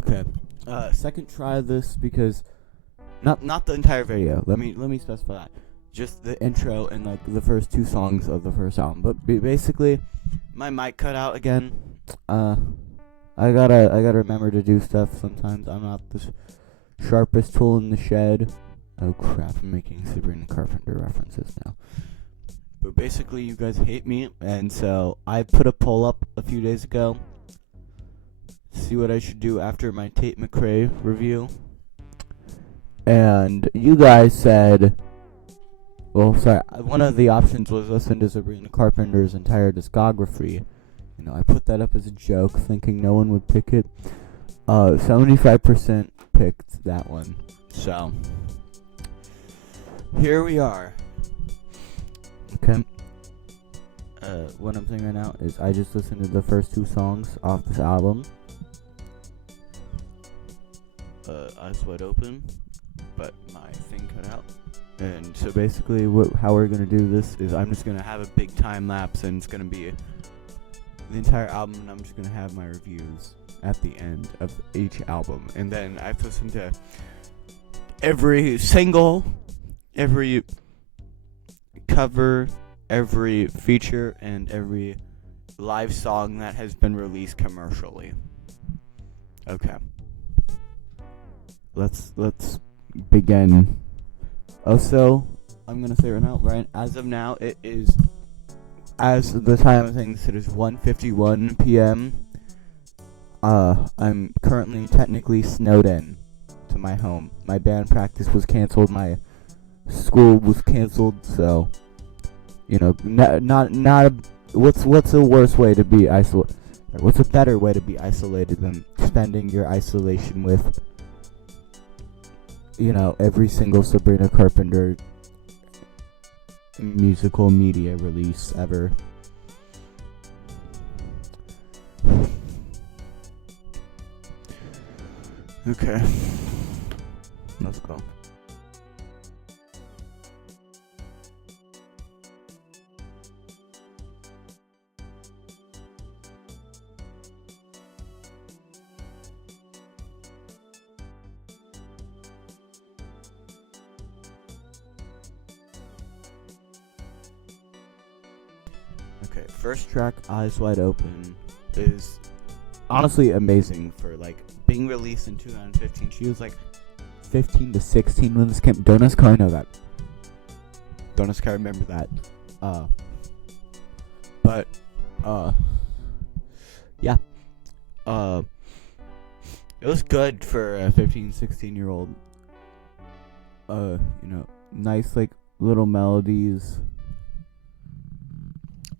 Okay. Second try of this because not the entire video. Let me specify that. Just the intro and like the first two songs of the first album. But basically, my mic cut out again. I gotta remember to do stuff sometimes. I'm not the sharpest tool in the shed. Oh crap! I'm making Sabrina Carpenter references now. But basically, you guys hate me, and so I put a poll up a few days ago. See what I should do after my Tate McRae review. And you guys said, well, sorry, one of the options was listen to Sabrina Carpenter's entire discography. You know, I put that up as a joke, thinking no one would pick it. 75% picked that one. So, here we are. Okay. What I'm saying right now is I just listened to the first two songs off this album. Eyes wide open, but my thing cut out. And so basically how we're going to do this is I'm just going to have a big time lapse, and it's going to be the entire album, and I'm just going to have my reviews at the end of each album. And then I've listened to every single, every cover, every feature, and every live song that has been released commercially. Okay. Let's begin. Also, I'm gonna say right now, right as of now, it is, as the time I'm saying this, it is 1:51 p.m. I'm currently technically snowed in to my home. My band practice was canceled. My school was canceled. So, you know, what's a worse way to be isolated? What's a better way to be isolated than spending your isolation with, you know, every single Sabrina Carpenter musical media release ever. Okay. Let's go. Okay, first track, Eyes Wide Open, is honestly amazing for, like, being released in 2015. She was, like, 15 to 16 when this came. Don't ask how I know that. Don't ask how I remember that. Yeah. It was good for a 15, 16-year-old. You know, nice, like, little melodies.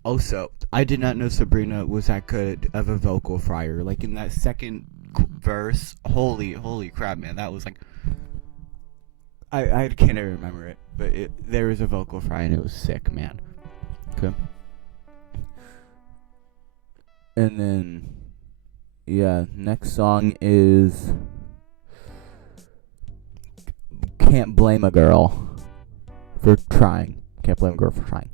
Also, I did not know Sabrina was that good of a vocal fryer. Like, in that second verse, holy crap, man, that was like, I can't even remember it, but there was a vocal fry, and it was sick, man. Okay. And then, yeah, next song is Can't Blame a Girl for Trying. Can't Blame a Girl for Trying.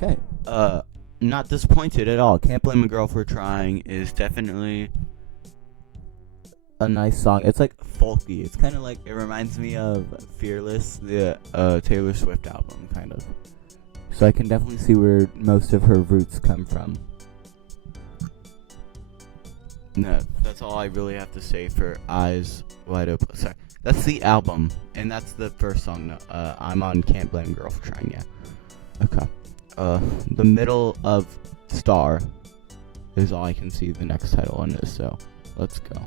Okay, not disappointed at all. Can't Blame a Girl for Trying is definitely a nice song. It's like folky. It's kind of like, it reminds me of Fearless, the Taylor Swift album, kind of. So I can definitely see where most of her roots come from. No, that's all I really have to say for Eyes Wide Open. Sorry, that's the album, and that's the first song. No, I'm on Can't Blame a Girl for Trying, yeah. Okay. The middle of Star is all I can see the next title on this, so let's go.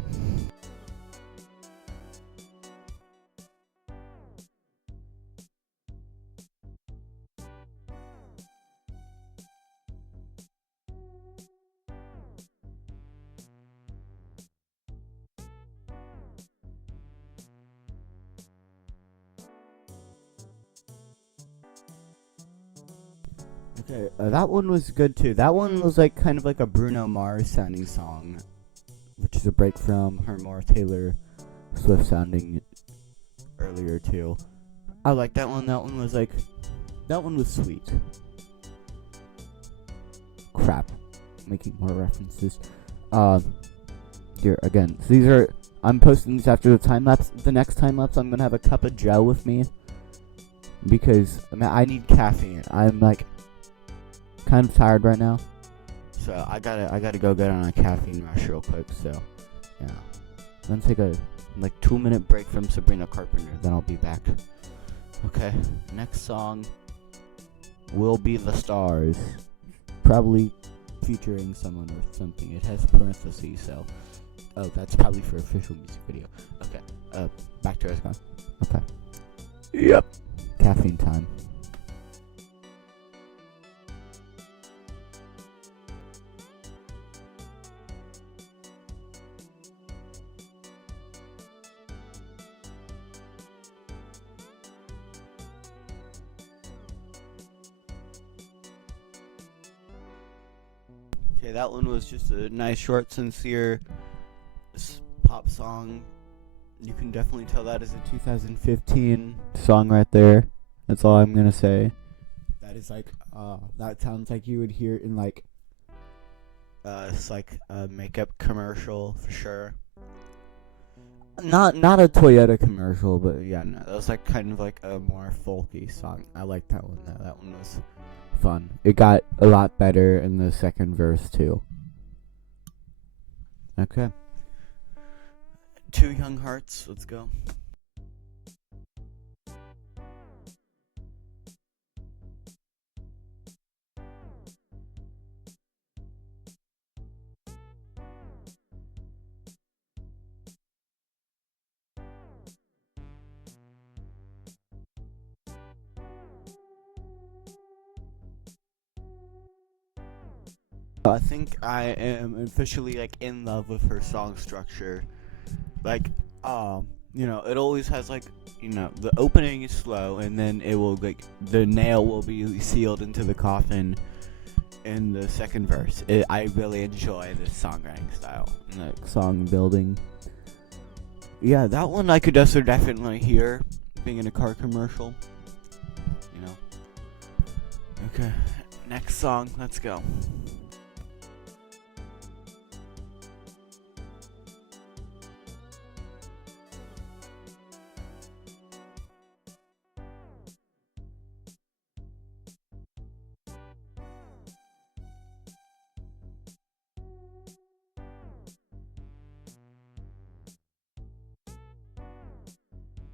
Okay, that one was good too. That one was like kind of like a Bruno Mars sounding song. is a break from her more Taylor Swift sounding earlier too. I like that one. That one was like, that one was sweet. Crap, making more references. Here again. So these are. I'm posting these after the time lapse. The next time lapse, I'm gonna have a cup of gel with me because I need caffeine. I'm like kind of tired right now, so I gotta go get on a caffeine rush real quick. So yeah, I'm gonna take a 2-minute break from Sabrina Carpenter. Then I'll be back. Okay, next song will be The Stars, probably featuring someone or something. It has parentheses, so. Oh, that's probably for official music video. Okay, back to our song. Okay. Yep. Caffeine time. Okay, that one was just a nice, short, sincere pop song. You can definitely tell that is a 2015 song right there. That's all I'm gonna say. That is like, that sounds like you would hear it in it's like a makeup commercial for sure. Not a Toyota commercial, but yeah, no, that was like kind of like a more folky song. I like that one though. That one was fun. It got a lot better in the second verse too. Okay. Two Young Hearts, let's go. I think I am officially like in love with her song structure. Like, it always has like, the opening is slow, and then it will like the nail will be sealed into the coffin in the second verse. I really enjoy this songwriting style, like song building. Yeah, that one I could also definitely hear being in a car commercial. Okay, next song, let's go.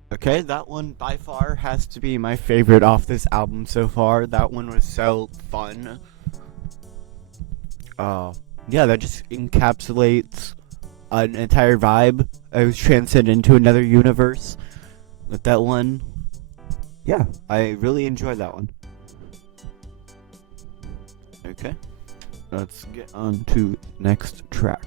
Okay, that one by far has to be my favorite off this album so far. That one was so fun. Yeah, that just encapsulates an entire vibe. I was transcended into another universe with that one. Yeah, I really enjoyed that one. Okay, let's get on to next track.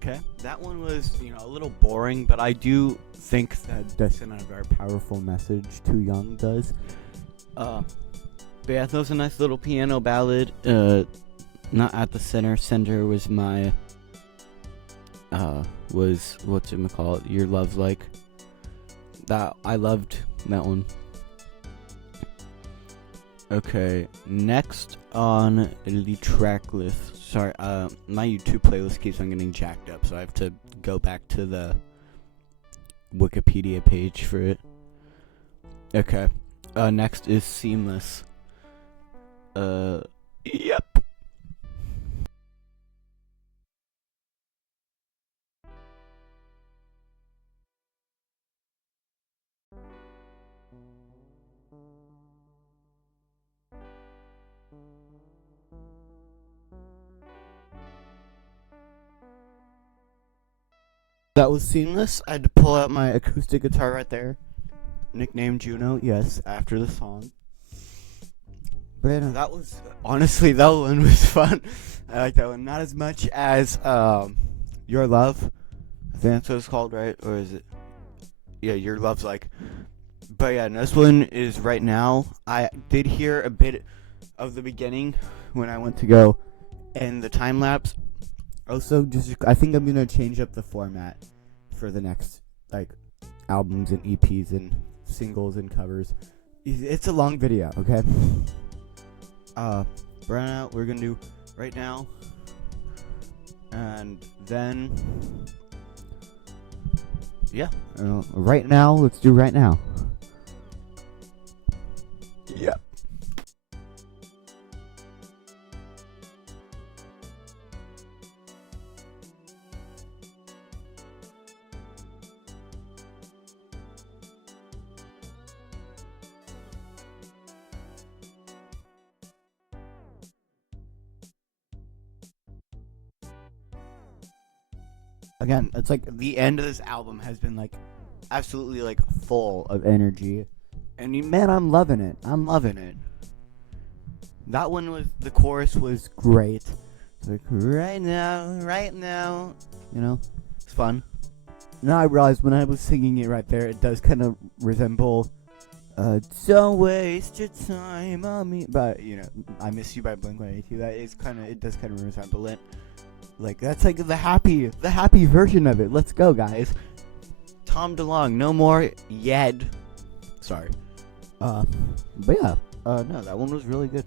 Okay, that one was, a little boring, but I do think that does send a very powerful message. Too Young does. But yeah, that was a nice little piano ballad. Not at the center. Center was my, was, whatchamacallit, Your Love's Like. That, I loved that one. Okay, next on the track list. Sorry, my YouTube playlist keeps on getting jacked up, so I have to go back to the Wikipedia page for it. Okay, next is Seamless. Yep. That was seamless. I had to pull out my acoustic guitar right there. Nicknamed Juno, yes, after the song. But yeah, no, that was, honestly, that one was fun. I like that one. Not as much as Your Love. I think that's what it's called, right? Or is it? Yeah, Your Love's like. But yeah, this one is Right Now. I did hear a bit of the beginning when I went to go end the time lapse. Also, I think I'm gonna change up the format for the next like albums and EPs and singles and covers. It's a long video, okay? Right now we're gonna do Right Now, and then yeah, Right Now. Let's do Right Now. Yeah. Again, it's like the end of this album has been like absolutely like full of energy, and man, I'm loving it. I'm loving it. That one was, the chorus was great. It's like right now, you know, it's fun. Now I realized when I was singing it right there, it does kind of resemble "Don't Waste Your Time on Me," but you know, "I Miss You" by Blink-182. That is kind of, it does kind of resemble it. Like, that's like the happy version of it. Let's go, guys. Tom DeLonge, no more Yed. Sorry. But yeah. No, that one was really good.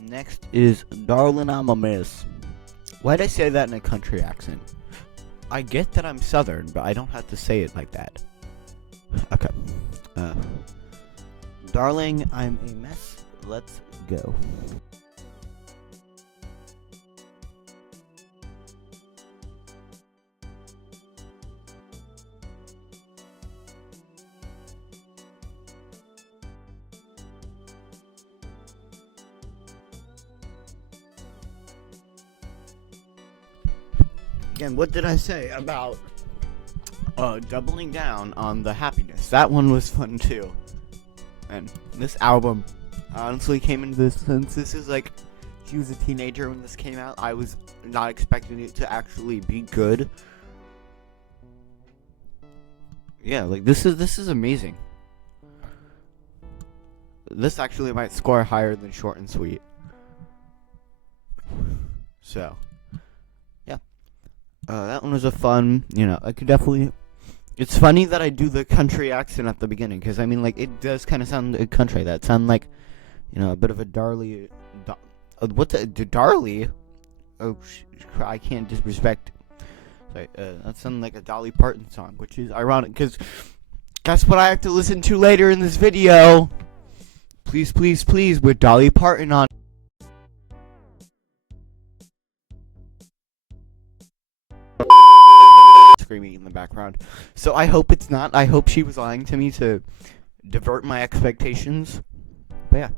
Next is Darlin' I'm a Miss. Why'd I say that in a country accent? I get that I'm Southern, but I don't have to say it like that. Okay. Darling, I'm a mess. Let's go. Again, what did I say about doubling down on the happiness? That one was fun too. And this album honestly came into this, since this is like, she was a teenager when this came out. I was not expecting it to actually be good. Yeah, like this is amazing. This actually might score higher than Short and Sweet. So that one was a fun, you know, I could definitely, it's funny that I do the country accent at the beginning, because I mean, like, it does kind of sound like country. That sound like, you know, a bit of a Darley, what's a Darley? Oh, I can't disrespect. Sorry, that sounds like a Dolly Parton song, which is ironic, because that's what I have to listen to later in this video. Please, please, please, with Dolly Parton on. Screaming in the background. So I hope it's not. I hope she was lying to me to divert my expectations. But yeah.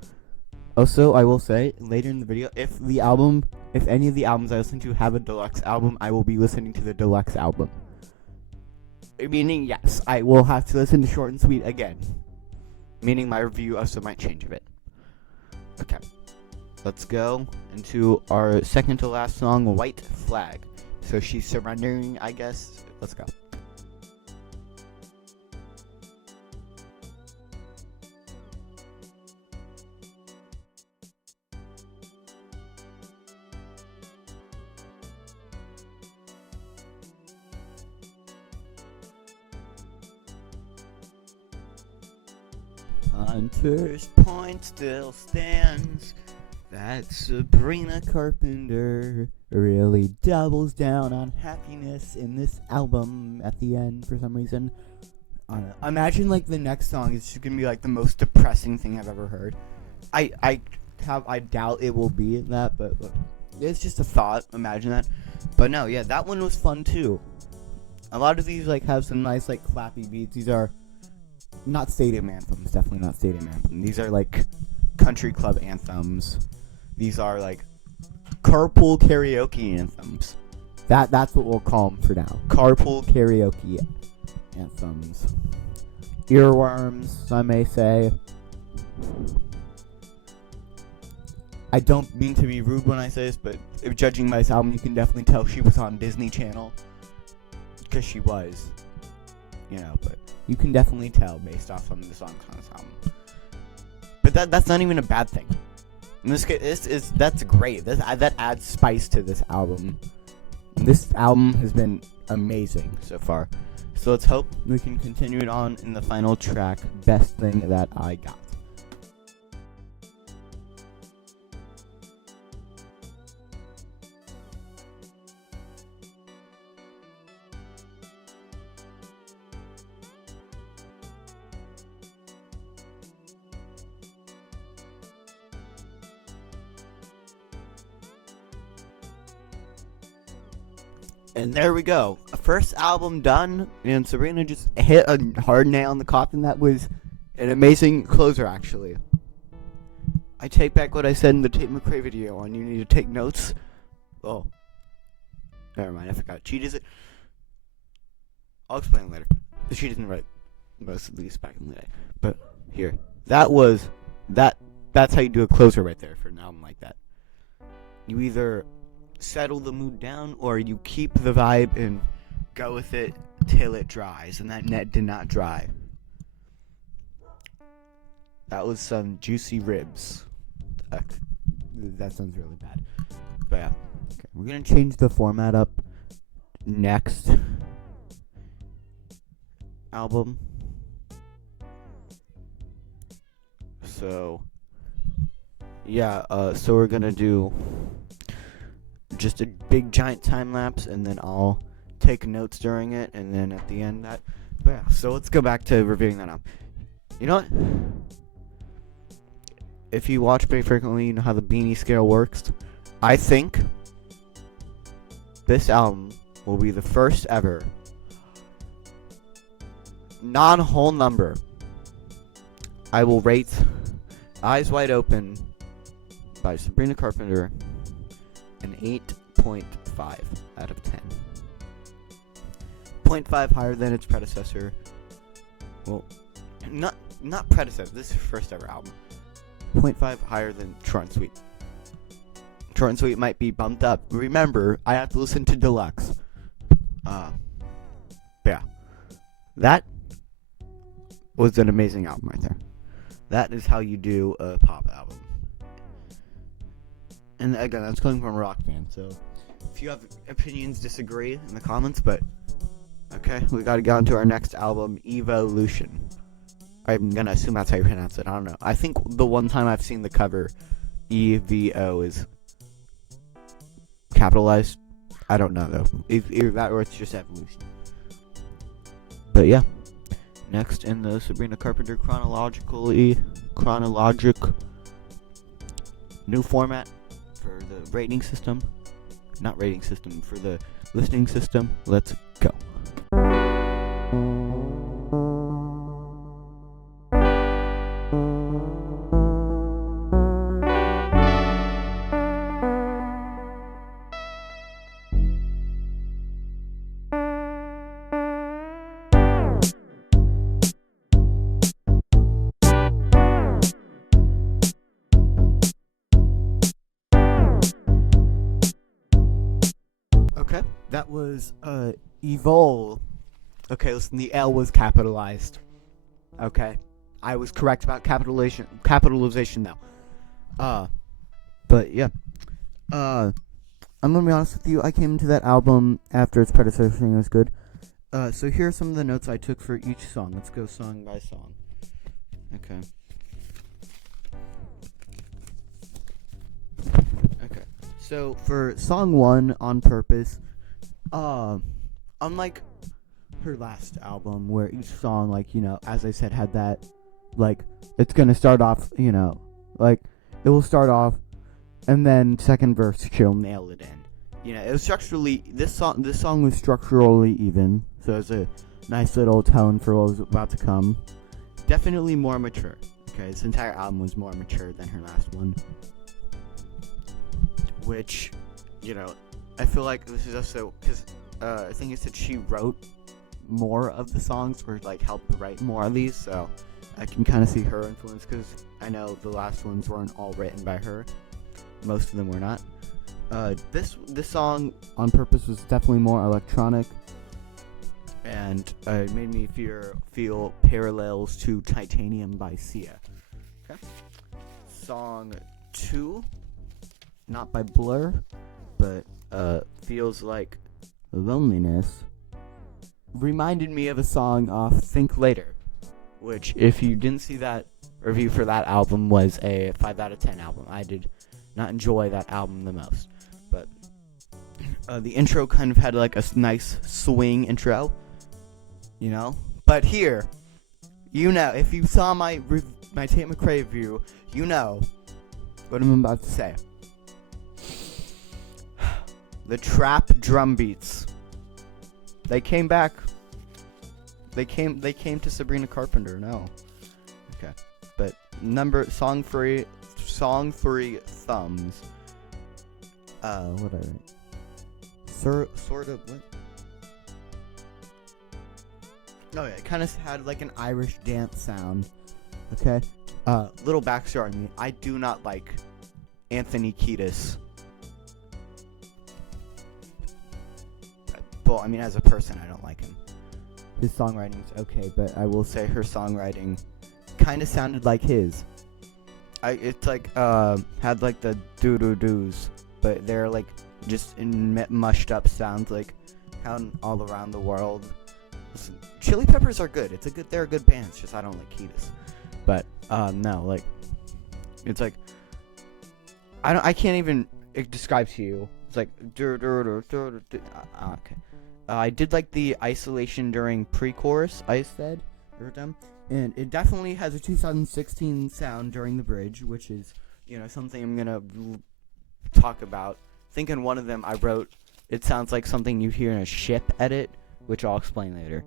Also, I will say later in the video, if any of the albums I listen to have a deluxe album, I will be listening to the deluxe album. Meaning, yes, I will have to listen to Short and Sweet again. Meaning my review also might change a bit. Okay. Let's go into our second to last song, White Flag. So she's surrendering, I guess. Let's go. Hunter's Point still stands. That Sabrina Carpenter really doubles down on happiness in this album at the end for some reason. Imagine like the next song is just gonna be like the most depressing thing I've ever heard. I doubt it will be that, but it's just a thought. Imagine that. But no, yeah, that one was fun too. A lot of these like have some nice like clappy beats. These are not stadium anthems, definitely not stadium anthems. These are like country club anthems. These are like carpool karaoke anthems That's what we'll call them for now. Carpool karaoke anthems. Earworms, some may say. I don't mean to be rude when I say this, but judging by this album, you can definitely tell she was on Disney Channel. Because she was. But you can definitely tell based off some of the songs on this album. But that's not even a bad thing. In this case, that's great. That adds spice to this album. This album has been amazing so far. So let's hope we can continue it on in the final track, Best Thing That I Got. And there we go. A first album done, and Sabrina just hit a hard nail in the coffin. That was an amazing closer, actually. I take back what I said in the Tate McRae video on you need to take notes. Oh. Never mind, I forgot. She does it. I'll explain later. She didn't write most of these back in the day. But here. That's how you do a closer right there for an album like that. You either settle the mood down, or you keep the vibe and go with it till it dries, and that net did not dry. That was some juicy ribs. That sounds really bad. But yeah, okay, we're gonna change the format up next album. So yeah, so we're gonna do just a big giant time lapse, and then I'll take notes during it, and then at the end that. But yeah, so let's go back to reviewing that album. You know what? If you watch pretty frequently, you know how the Beanie scale works. I think this album will be the first ever non-whole number. I will rate Eyes Wide Open by Sabrina Carpenter an 8.5 out of 10. 0.5 higher than its predecessor. Well, not predecessor. This is her first ever album. 0.5 higher than Short and Sweet. Short and Sweet might be bumped up. Remember, I have to listen to Deluxe. Yeah. That was an amazing album right there. That is how you do a pop album. And again, that's coming from a rock fan, so if you have opinions, disagree in the comments, but okay, we gotta get on to our next album, Evolution. I'm gonna assume that's how you pronounce it, I don't know. I think the one time I've seen the cover, EVO is capitalized. I don't know, though. Either that or it's just Evolution. But yeah, next in the Sabrina Carpenter chronologic new format for the rating system. Not rating system, for the listening system. Let's go. Okay, that was Evol. Okay, listen, the L was capitalized. Okay, I was correct about capitalization now. But yeah, I'm gonna be honest with you. I came into that album after its predecessor saying it was good. So here are some of the notes I took for each song. Let's go song by song. Okay. Okay. So for song 1, On Purpose, unlike her last album where each song, like, you know, as I said, had that, like, it's gonna start off, you know, like, it will start off and then second verse she'll nail it in. You know, it was structurally, this song was structurally even, so it's a nice little tone for what was about to come. Definitely more mature. Okay, this entire album was more mature than her last one. Which, you know, I feel like this is also because I think it said she wrote more of the songs, or like helped write more of these, so I can kind of see her influence, because I know the last ones weren't all written by her. Most of them were not. This song on purpose was definitely more electronic, and it made me feel parallels to Titanium by Sia. Okay. Song 2, not by Blur, but Feels Like Loneliness, reminded me of a song off Think Later, which, if you didn't see that review for that album, was a 5 out of 10 album. I did not enjoy that album the most, but the intro kind of had like a nice swing intro, you know. But here, you know, if you saw my Tate McRae review, you know what I'm about to say. The trap drum beats. They came back. They came to Sabrina Carpenter. No. Okay. But song 3, Thumbs. What are they? Sort of what? Oh yeah, it kind of had like an Irish dance sound. Okay. Little backstory on me. I do not like Anthony Kiedis. Well, I mean, as a person, I don't like him. His songwriting's okay, but I will say her songwriting kind of sounded like his. It's like had like the doo-doo-doos, but they're like just in mushed up sounds, like found all around the world. Listen, Chili Peppers are good. They're a good band. It's just I don't like Kiedis. But no, like it's like I can't even describe to you. It's like okay. I did like the isolation during pre-chorus, I said, and it definitely has a 2016 sound during the bridge, which is, you know, something I'm gonna talk about. I think in one of them I wrote, it sounds like something you hear in a ship edit, which I'll explain later.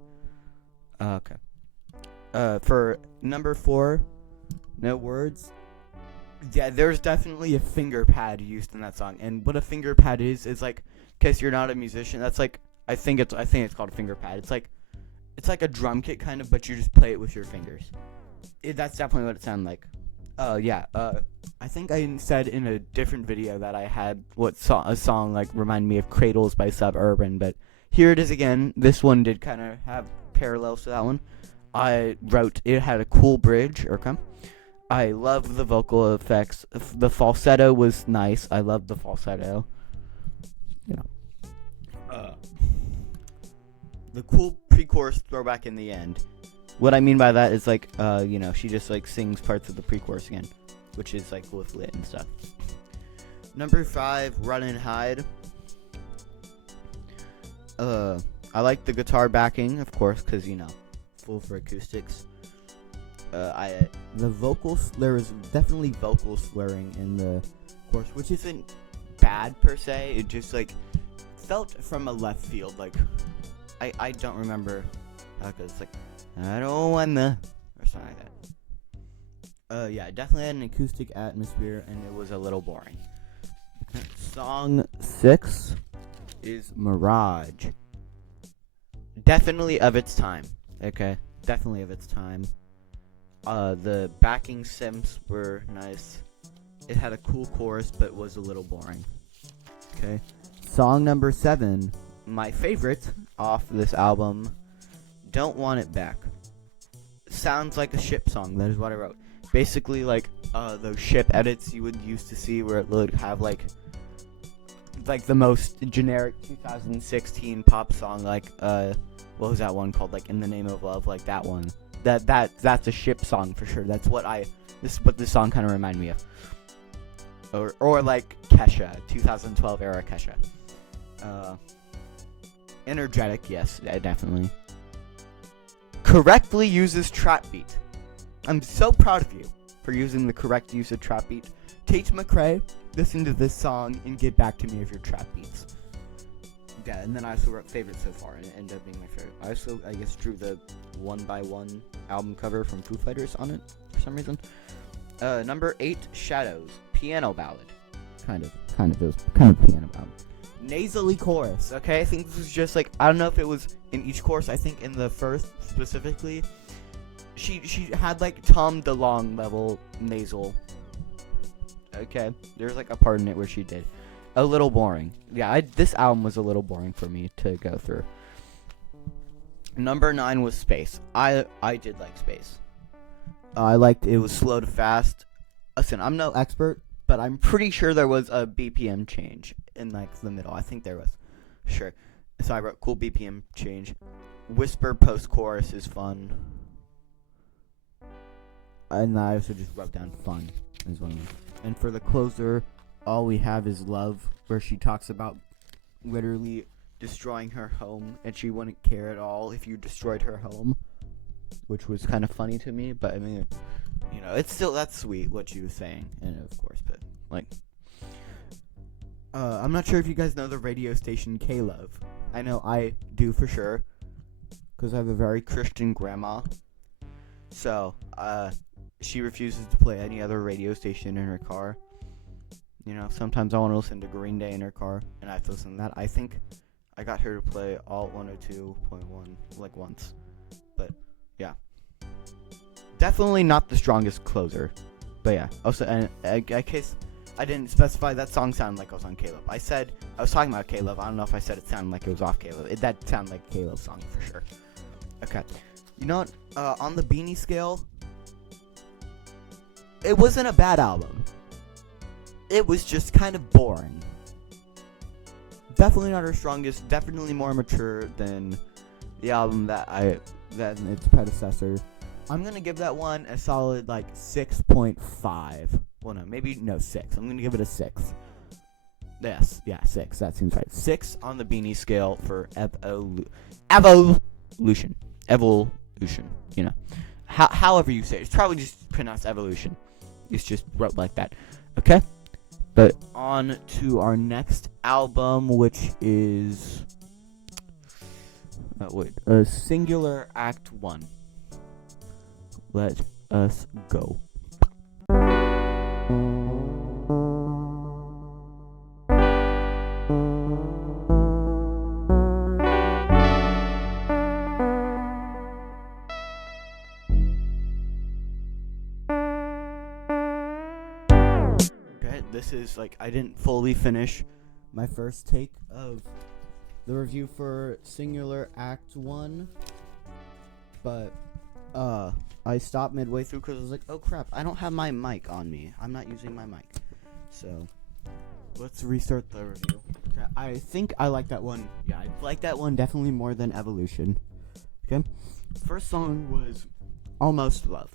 Okay. For number 4, No Words. Yeah, there's definitely a finger pad used in that song, and what a finger pad is like, in case you're not a musician, that's like, I think it's called a finger pad. It's like a drum kit kind of, but you just play it with your fingers. That's definitely what it sounded like. Yeah. I think I said in a different video that I had a song like remind me of Cradles by Suburban, but here it is again. This one did kind of have parallels to that one. I wrote it had a cool bridge. I love the vocal effects. The falsetto was nice. I love the falsetto. You know. The cool pre-chorus throwback in the end. What I mean by that is like, you know, she just like sings parts of the pre-chorus again, which is like with lit and stuff. Number 5, Run and Hide. I like the guitar backing, of course, because, you know, full for acoustics. The vocals, there was definitely vocal slurring in the chorus, which isn't bad per se. It just like felt from a left field, like I don't remember how it goes. It's like, I don't wanna, or something like that. Yeah, it definitely had an acoustic atmosphere, and it was a little boring. Song 6 is Mirage. Definitely of its time. Okay, definitely of its time. The backing synths were nice. It had a cool chorus, but was a little boring. Okay. Song number 7, my favorite off this album, Don't Want It Back. Sounds like a ship song. That is what I wrote. Basically, like those ship edits you would used to see, where it would have like the most generic 2016 pop song, like what was that one called? Like In the Name of Love, like that one. That's a ship song for sure. This is what this song kind of reminded me of. Or like Kesha, 2012 era Kesha. Energetic, yes, definitely. Correctly uses trap beat. I'm so proud of you for using the correct use of trap beat. Tate McRae, listen to this song and get back to me if your trap beats. Yeah, and then I also wrote favorite so far, and it ended up being my favorite. I also, I guess, drew the 1x1 album cover from Foo Fighters on it for some reason. Number 8, Shadows, piano ballad. Kind of. It was kind of piano ballad. nasally chorus. Okay, I think this was just like, I don't know if it was in each chorus. I think in the first specifically, she had like Tom DeLonge level nasal. Okay, there's like a part in it where she did. A little boring. Yeah, this album was a little boring for me to go through. Number 9 was Space. I did like Space. I liked It was slow to fast. Listen, I'm no expert, but I'm pretty sure there was a BPM change in like the middle. I think there was. Sure. So I wrote cool BPM change. Whisper post-chorus is fun. And I also just wrote down fun as well. And for the closer, All We Have Is Love, where she talks about literally destroying her home, and she wouldn't care at all if you destroyed her home, which was kind of funny to me. But I mean, you know, it's still, that's sweet what she was saying, and of course, but like, I'm not sure if you guys know the radio station K-Love. I know I do for sure, because I have a very Christian grandma. So she refuses to play any other radio station in her car. You know, sometimes I want to listen to Green Day in her car, and I have to listen to that. I think I got her to play Alt 102.1 like once. But yeah, definitely not the strongest closer. But yeah, also, and in case I didn't specify, that song sounded like I was on K-Love. I said I was talking about K-Love. I don't know if I said it sounded like it was off K-Love. That sounded like a K-Love song for sure. Okay, you know what? On the Beanie scale, it wasn't a bad album. It was just kind of boring. Definitely not her strongest. Definitely more mature than the album than its predecessor. I'm gonna give that one a solid like 6.5. Well, no, 6. I'm gonna give it a 6. Yes, yeah, 6. That seems right. 6 on the Beanie scale for evolution. Evolution. You know, however you say it. It's probably just pronounced evolution. It's just wrote like that. Okay. But on to our next album, which is Singular Act 1. Let us go. This is like, I didn't fully finish my first take of the review for Singular Act 1, but I stopped midway through because I was like, oh crap, I don't have my mic on me. I'm not using my mic. So let's restart the review. Okay, I think I like that one. Yeah, I like that one definitely more than Evolution. Okay, first song was Almost Love.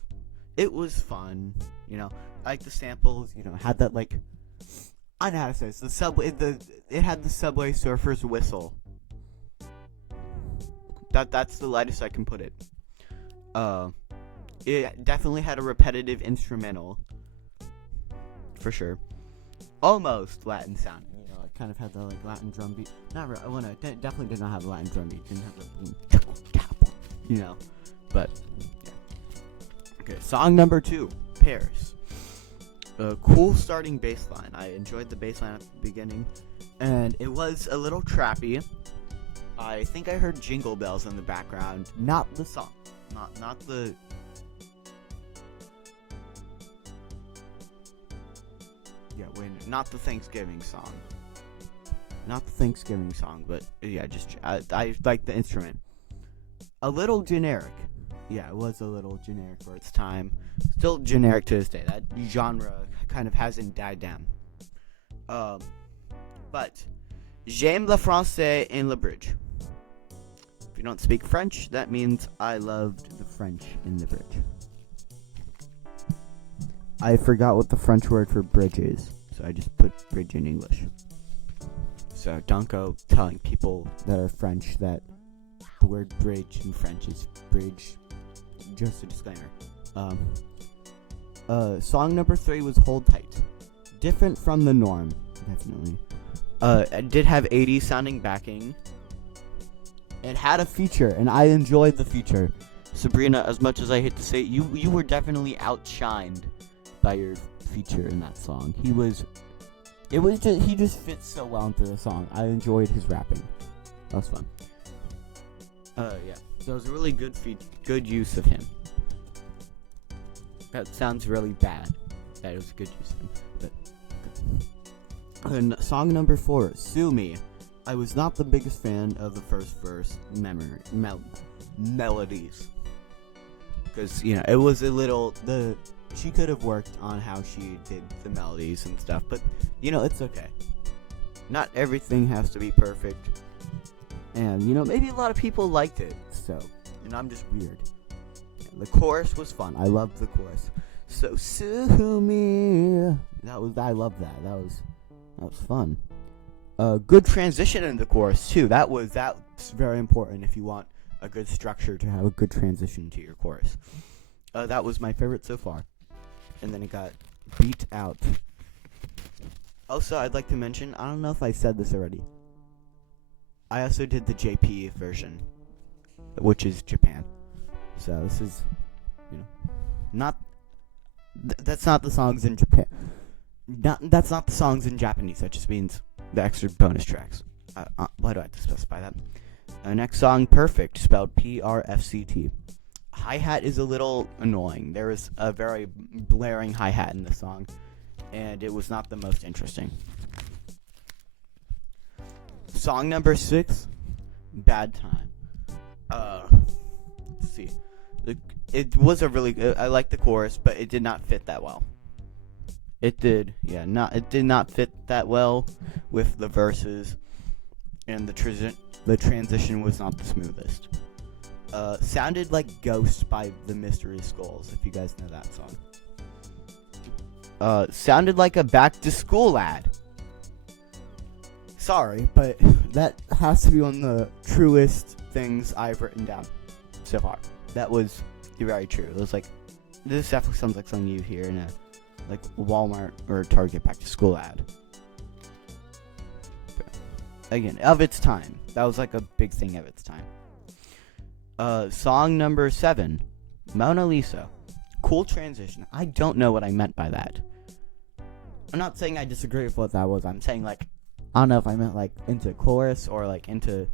It was fun, you know. I like the samples, you know. Had that like, I know how to say this. It had the Subway Surfers whistle. That's the lightest I can put it. It definitely had a repetitive instrumental, for sure. Almost Latin sound. You know, it kind of had the like Latin drum beat. Not really. Well, no, it definitely did not have a Latin drum beat. It didn't have the, you know, but yeah. Okay, song number 2, Paris. A cool starting bass line. I enjoyed the bass line at the beginning, and it was a little trappy. I think I heard Jingle Bells in the background. Not the song. Not the... Yeah, wait, not the Thanksgiving song. Not the Thanksgiving song, but yeah, just I like the instrument. A little generic. Yeah, it was a little generic for its time. Still generic to this day. That genre kind of hasn't died down. But j'aime le français in le bridge. If you don't speak French, that means I loved the French in the bridge. I forgot what the French word for bridge is, so I just put bridge in English. So don't go telling people that are French that the word bridge in French is bridge. Just a disclaimer. Song number 3 was Hold Tight. Different from the norm, definitely. It did have 80s sounding backing. It had a feature, and I enjoyed the feature. Sabrina, as much as I hate to say it, you were definitely outshined by your feature in that song. He was It was just he just fits so well into the song. I enjoyed his rapping. That was fun. Yeah. So it was a really good use of him. That sounds really bad. That was a good use of him. But and song number 4, "Sue Me." I was not the biggest fan of the first verse melodies, because it was a little she could have worked on how she did the melodies and stuff, but it's okay. Not everything has to be perfect, and maybe a lot of people liked it, so I'm just weird. The chorus was fun. I loved the chorus. So sue me. I loved that. That was fun. Good transition in the chorus too. That's very important if you want a good structure to have a good transition to your chorus. That was my favorite so far. And then it got beat out. Also, I'd like to mention, I don't know if I said this already, I also did the JP version, which is Japan. So this is, not. That's not the songs in Japan. That's not the songs in Japanese. That just means the extra bonus tracks. Why do I have to specify that? Next song, "Perfect," spelled PRFCT. Hi-hat is a little annoying. There is a very blaring hi-hat in the song, and it was not the most interesting. Song number 6, "Bad Time." Let's see. It was a really good. I liked the chorus, but it did not fit that well. It did not fit that well with the verses, and the transition was not the smoothest. Sounded like "Ghost" by the Mystery Skulls, if you guys know that song. Sounded like a back-to-school ad. Sorry, but that has to be one of the truest things I've written down so far. That was very true. It was like, this definitely sounds like something you hear in a Walmart or Target back-to-school ad. Again, of its time. That was like a big thing of its time. Song number 7, "Mona Lisa." Cool transition. I don't know what I meant by that. I'm not saying I disagree with what that was. I'm saying I don't know if I meant into chorus or into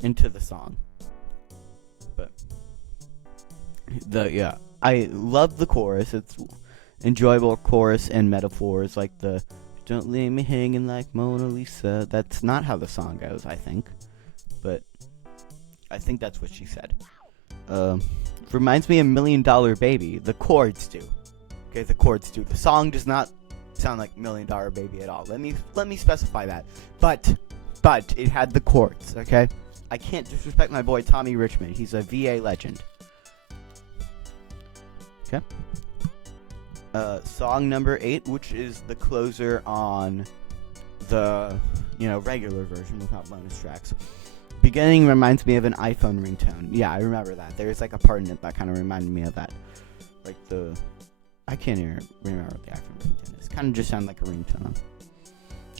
the song. But I love the chorus. It's enjoyable chorus and metaphors like the "Don't leave me hanging like Mona Lisa." That's not how the song goes, I think, but I think that's what she said. Reminds me of $1 Million Baby. The chords do. Okay, the chords do. The song does not sound like $1 Million Baby at all. Let me specify that. But it had the chords. Okay, I can't disrespect my boy Tommy Richmond. He's a VA legend. Okay. Song number 8, which is the closer on the regular version without bonus tracks. Beginning reminds me of an iPhone ringtone. Yeah, I remember that. There's a part in it that kind of reminded me of that. I can't even remember what the iPhone ringtone is. Kind of just sounded like a ringtone.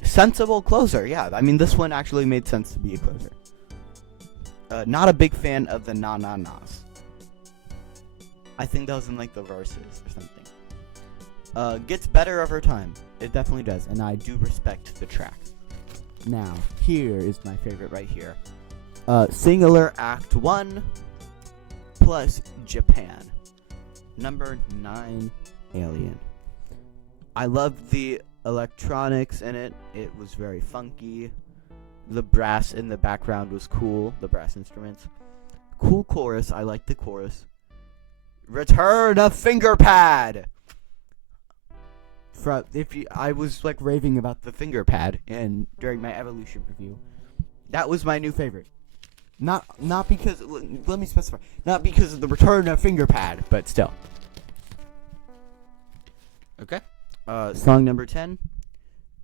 Sensible closer. Yeah, I mean this one actually made sense to be a closer. Not a big fan of the na-na-nas. I think that was in the verses or something. Gets better over time. It definitely does, and I do respect the track. Now, here is my favorite right here. Singular Act 1 plus Japan. Number 9, "Alien." I loved the electronics in it. It was very funky. The brass in the background was cool. The brass instruments. Cool chorus. I liked the chorus. "Return of Finger Pad." I was raving about the finger pad and during my Evolution review. That was my new favorite. Not because, let me specify, not because of the return of finger pad, but still. Okay. Song number 10.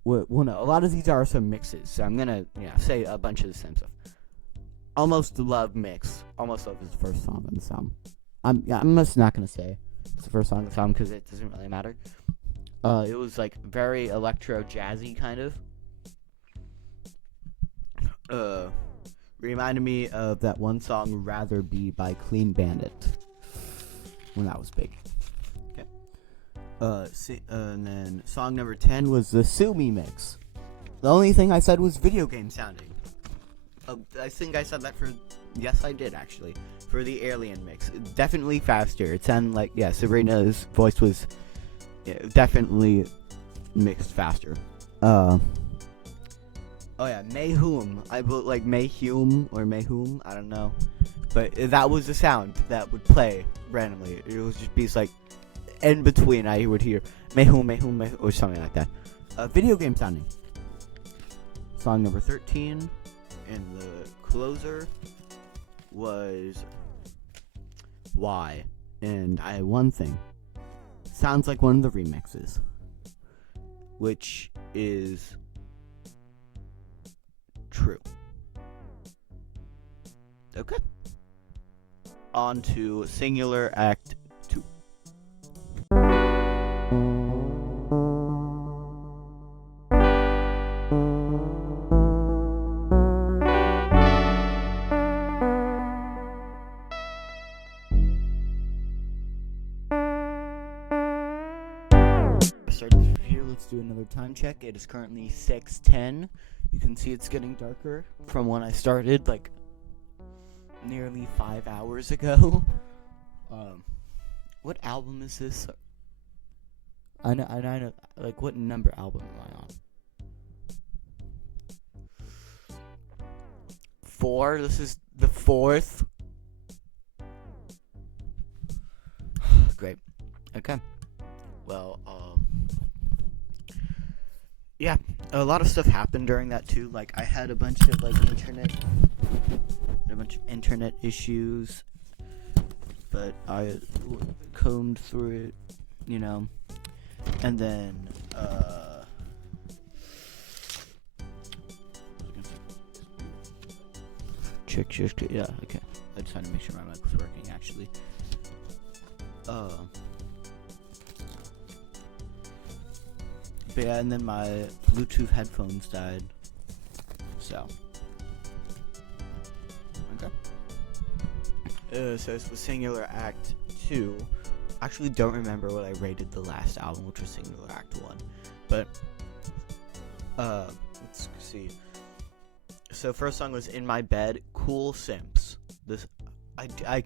Well, no, a lot of these are some mixes, so I'm gonna say a bunch of the same stuff. "Almost Love" mix. "Almost Love" is the first song on the song. I'm just not gonna say it's the first song on the song because it doesn't really matter. It was very electro jazzy kind of. Reminded me of that one song "Rather Be" by Clean Bandit when that was big. Okay. And then song number 10 was the Sue Me mix. The only thing I said was video game sounding. I think I said that for... Yes, I did, actually. For the Alien mix. Definitely faster. It sounded like... Yeah, Sabrina's voice was definitely mixed faster. Oh, yeah, Mayhum. I wrote, like, Mayhum or Mayhum. I don't know. But that was the sound that would play randomly. It would just be, like... In between, I would hear Mayhum, Mayhum, Mayhum, or something like that. Video game sounding. Song number 13. And the closer was Why. And I had one thing. Sounds like one of the remixes. Which is true. Okay. On to Singular Act 2. Start this review. Let's do another time check. It is currently 6:10. You can see it's getting darker from when I started, like nearly 5 hours ago. What album is this? I know. Like, what number album am I on? 4. This is the 4th. Great. Okay. Well, yeah, a lot of stuff happened during that too. Like, I had a bunch of internet issues, but I combed through it, and then check, yeah, okay. I just had to make sure my mic was working actually. But yeah, and then my Bluetooth headphones died. So. Okay. So this was Singular Act 2. I actually don't remember what I rated the last album, which was Singular Act 1. But, let's see. So first song was In My Bed, Cool Simps. I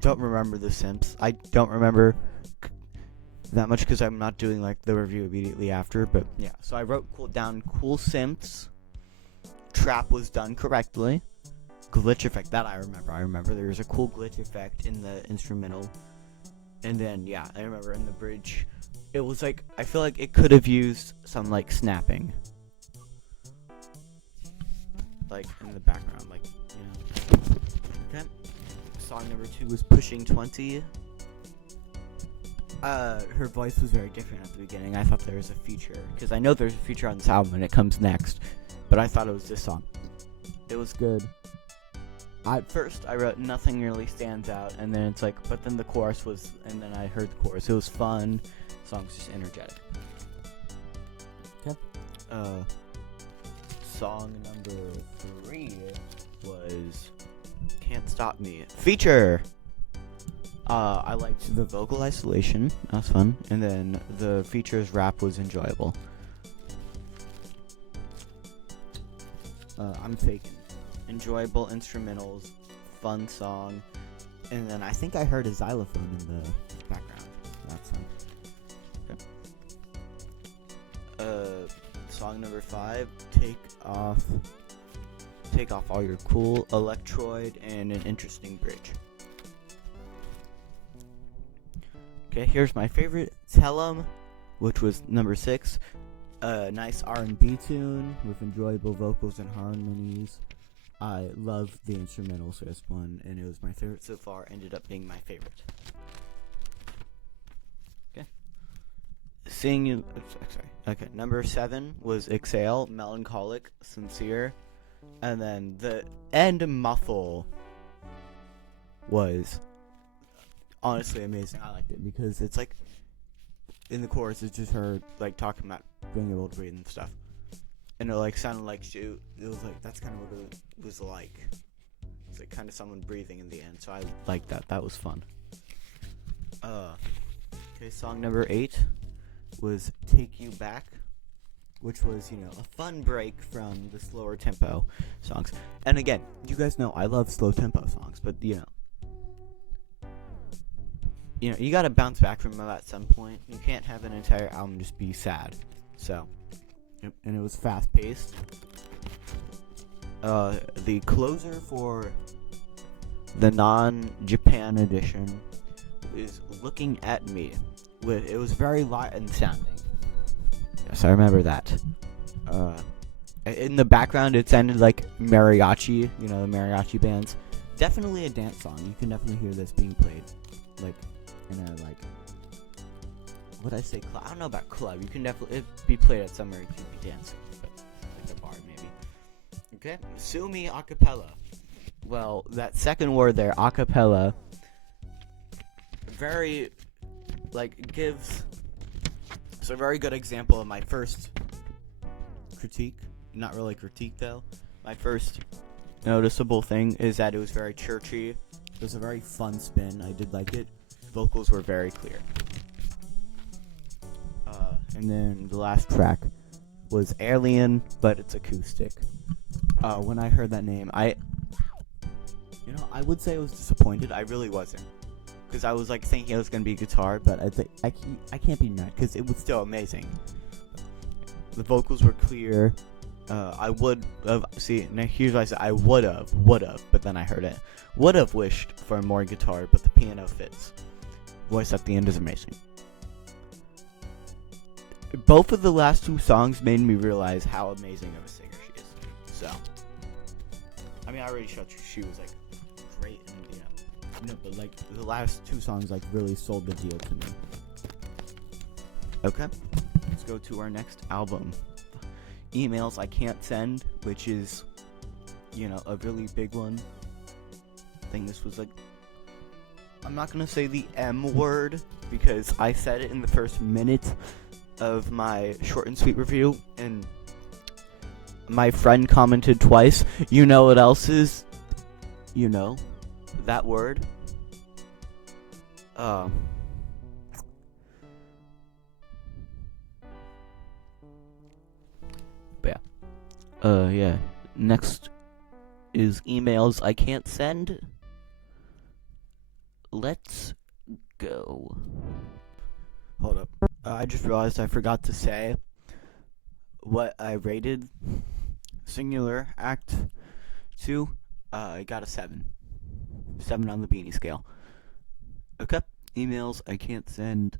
don't remember the Simps. I don't remember that much because I'm not doing like the review immediately after, but yeah. So I wrote down Cool Simps. Trap was done correctly. Glitch effect, that I remember there was a cool glitch effect in the instrumental. And then yeah, I remember in the bridge it was like, I feel like it could have used some like snapping, like in the background, like, Okay. Song number 2 was Pushing 20. Her voice was very different at the beginning. I thought there was a feature, because I know there's a feature on this album and it comes next, but I thought it was this song. It was good. At first, I wrote nothing really stands out, and then it's like, but then the chorus was, and then I heard the chorus. It was fun. The song's just energetic. Okay. Song number 3 was Can't Stop Me. Feature! I liked the vocal isolation. That was fun. And then the feature's rap was enjoyable. I'm faking. Enjoyable instrumentals, fun song, and then I think I heard a xylophone in the background. That's fun. Song number 5, Take Off All Your Cool, Electroid, and an interesting bridge. Okay, here's my favorite, Tell 'Em, which was number 6. A nice R&B tune with enjoyable vocals and harmonies. I love the instrumentals for this one, and it was my favorite so far. Ended up being my favorite. Okay. Okay, number 7 was Exhale, Melancholic, Sincere. And then the end muffle was honestly amazing. I liked it because it's like, in the chorus, it's just her like talking about being able to breathe and stuff. And it like sounded like it was like, that's kind of what it was like. It's like kind of someone breathing in the end, so I liked that. That was fun. Okay, song number 8 was Take You Back, which was, a fun break from the slower tempo songs. And again, you guys know I love slow tempo songs, but you gotta bounce back from them at some point. You can't have an entire album just be sad. So, and it was fast paced. The closer for the non-Japan edition is Looking at Me. It was very Latin sounding. Yes, I remember that. In the background, it sounded like mariachi, the mariachi bands. Definitely a dance song. You can definitely hear this being played, like, in a, like, what I say, club? I don't know about club. You can definitely be played at somewhere you can be dancing, but like a bar maybe. Okay, Sue Me acapella. Well, that second word there, acapella, very, gives. It's a very good example of my first critique. Not really critique though. My first noticeable thing is that it was very churchy. It was a very fun spin. I did like it. Vocals were very clear. And then the last track was Alien, but it's acoustic. When I heard that name, I would say I was disappointed. I really wasn't, because I was thinking it was gonna be guitar, but I can't be mad because it was still amazing. The vocals were clear. I would have now here's what I said. I would have, but then I heard it. Would have wished for more guitar, but the piano fits. Voice at the end is amazing. Both of the last 2 songs made me realize how amazing of a singer she is. So, I already showed you she was great, and but the last 2 songs really sold the deal to me. Okay, let's go to our next album, Emails I Can't Send, which is, a really big one. I think this was I'm not gonna say the M word because I said it in the first minute of my short and sweet review, and my friend commented twice. You know what else is? That word. But yeah. Next is Emails I Can't Send. Let's go. Hold up. I just realized I forgot to say what I rated Singular Act 2. I got a 7. 7 on the Beanie scale. Okay. Emails I Can't Send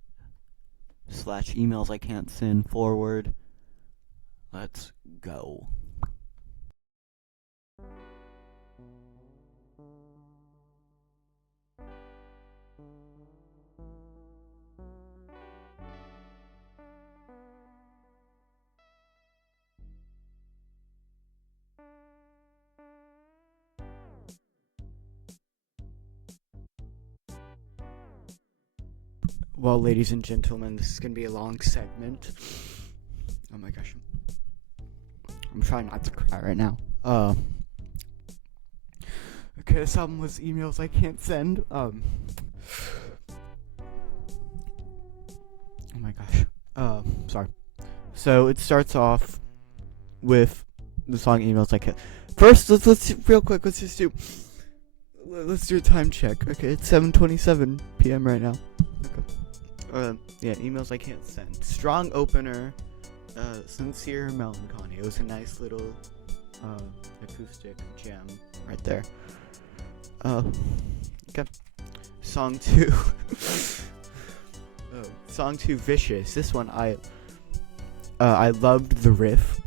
/ Emails I Can't Send forward. Let's go. Well, ladies and gentlemen, this is going to be a long segment. Oh my gosh. I'm trying not to cry right now. Okay, this album was Emails I Can't Send. Oh my gosh. Sorry. So it starts off with the song Emails I Can't. First, let's real quick, let's do a time check. Okay, it's 7:27 p.m. right now. Okay. Yeah, Emails I Can't Send. Strong opener. Sincere Melancholy. It was a nice little acoustic gem right there. Okay. Song 2. Song 2, Vicious. This one I loved the riff.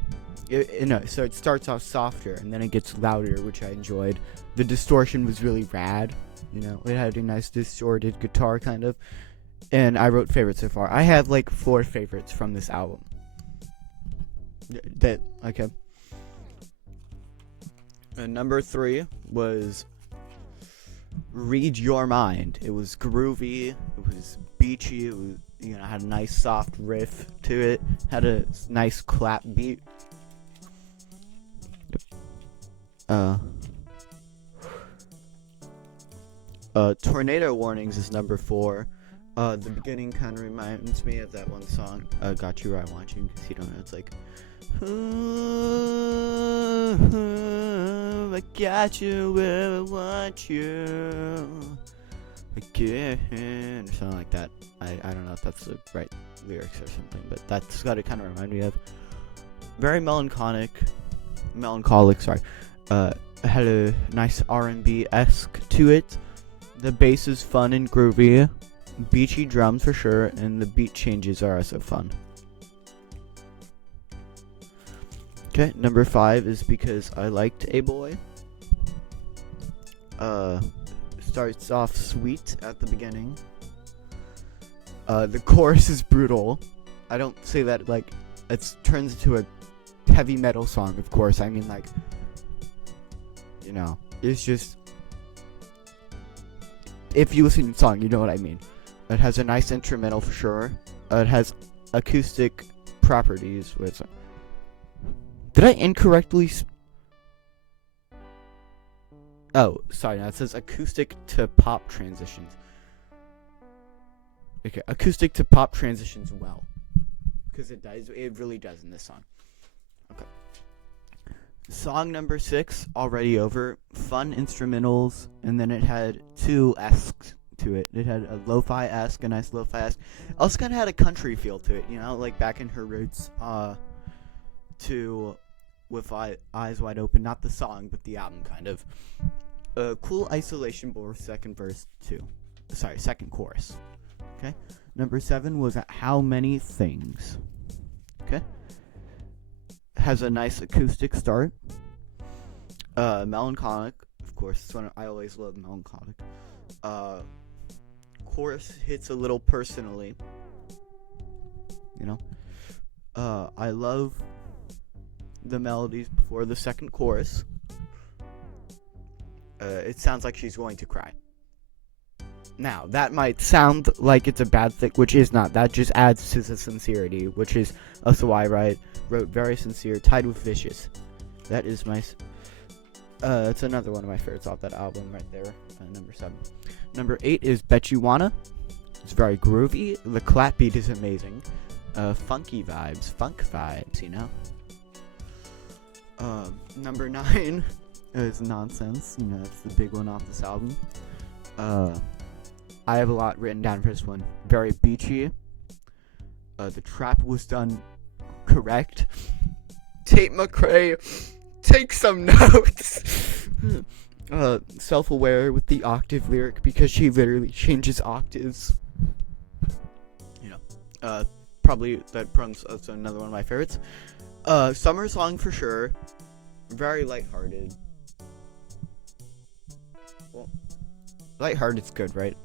So it starts off softer and then it gets louder, which I enjoyed. The distortion was really rad. It had a nice distorted guitar kind of. And I wrote favorites so far. I have 4 favorites from this album. Okay. And number 3 was Read Your Mind. It was groovy. It was beachy. It was, had a nice soft riff to it. Had a nice clap beat. Tornado Warnings is number 4. The beginning kind of reminds me of that one song, Got You Where I Want You, because you don't know, it's like, ooh, I got you where I want you again, or something like that. I don't know if that's the right lyrics or something, but that's got to kind of remind me of. Very melancholic, sorry. Had a nice R&B-esque to it. The bass is fun and groovy. Beachy drums for sure, and the beat changes are also fun. Okay, number 5 is Because I Liked a Boy. Starts off sweet at the beginning. The chorus is brutal. I don't say that like it turns into a heavy metal song, of course. I mean, like, you know, it's just, if you listen to the song, you know what I mean. It has a nice instrumental for sure. It has acoustic properties. Did I incorrectly? Oh, sorry. No, it says acoustic to pop transitions. Okay, acoustic to pop transitions well, because it does. It really does in this song. Okay. Song number 6, already over. Fun instrumentals, and then it had 2 esques to it. It had a lo-fi esque, a nice lo-fi esque. Also kind of had a country feel to it, you know, like back in her roots. To With Eyes Wide Open, not the song, but the album, kind of. Cool isolation bore, second chorus. Okay. Number 7 was How Many Things. Okay. Has a nice acoustic start. Melancholic, of course. I always love melancholic. Chorus hits a little personally. You know. I love the melodies before the second chorus. It sounds like she's going to cry. Now, that might sound like it's a bad thing, which is not. That just adds to the sincerity, which is also why I wrote very sincere, tied with vicious. That is my. It's another one of my favorites off that album right there. Number 7. Number 8 is Bet You Wanna. It's very groovy. The clap beat is amazing. Funk vibes, you know. Number 9 is Nonsense. You know, it's the big one off this album. I have a lot written down for this one. Very beachy. The trap was done correct. Tate McRae, take some notes. Self-aware with the octave lyric, because she literally changes octaves. You know, probably that's another one of my favorites. Summer song for sure. Very lighthearted. Well, lighthearted's good, right?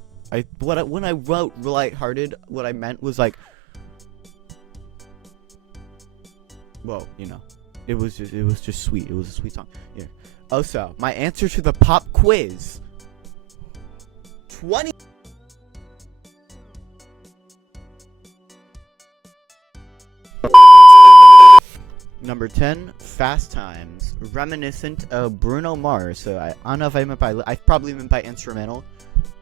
When I wrote lighthearted, what I meant was like, well, you know, it was just sweet. It was a sweet song. Yeah. Also, my answer to the pop quiz. 20. Number 10, Fast Times, reminiscent of Bruno Mars. So I don't know if I probably meant by instrumental.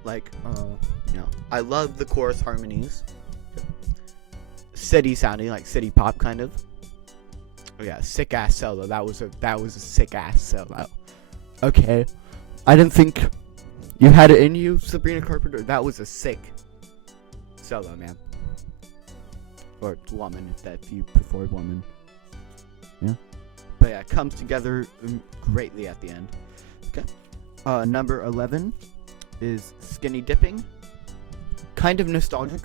Like, you know, I love the chorus harmonies. City sounding, like city pop kind of. Oh yeah, sick ass solo. That was a sick ass solo. Okay, I didn't think you had it in you, Sabrina Carpenter. That was a sick solo, man. Or woman, if you prefer woman. Yeah. But yeah, it comes together greatly at the end. Okay. Number 11 is Skinny Dipping. Kind of nostalgic.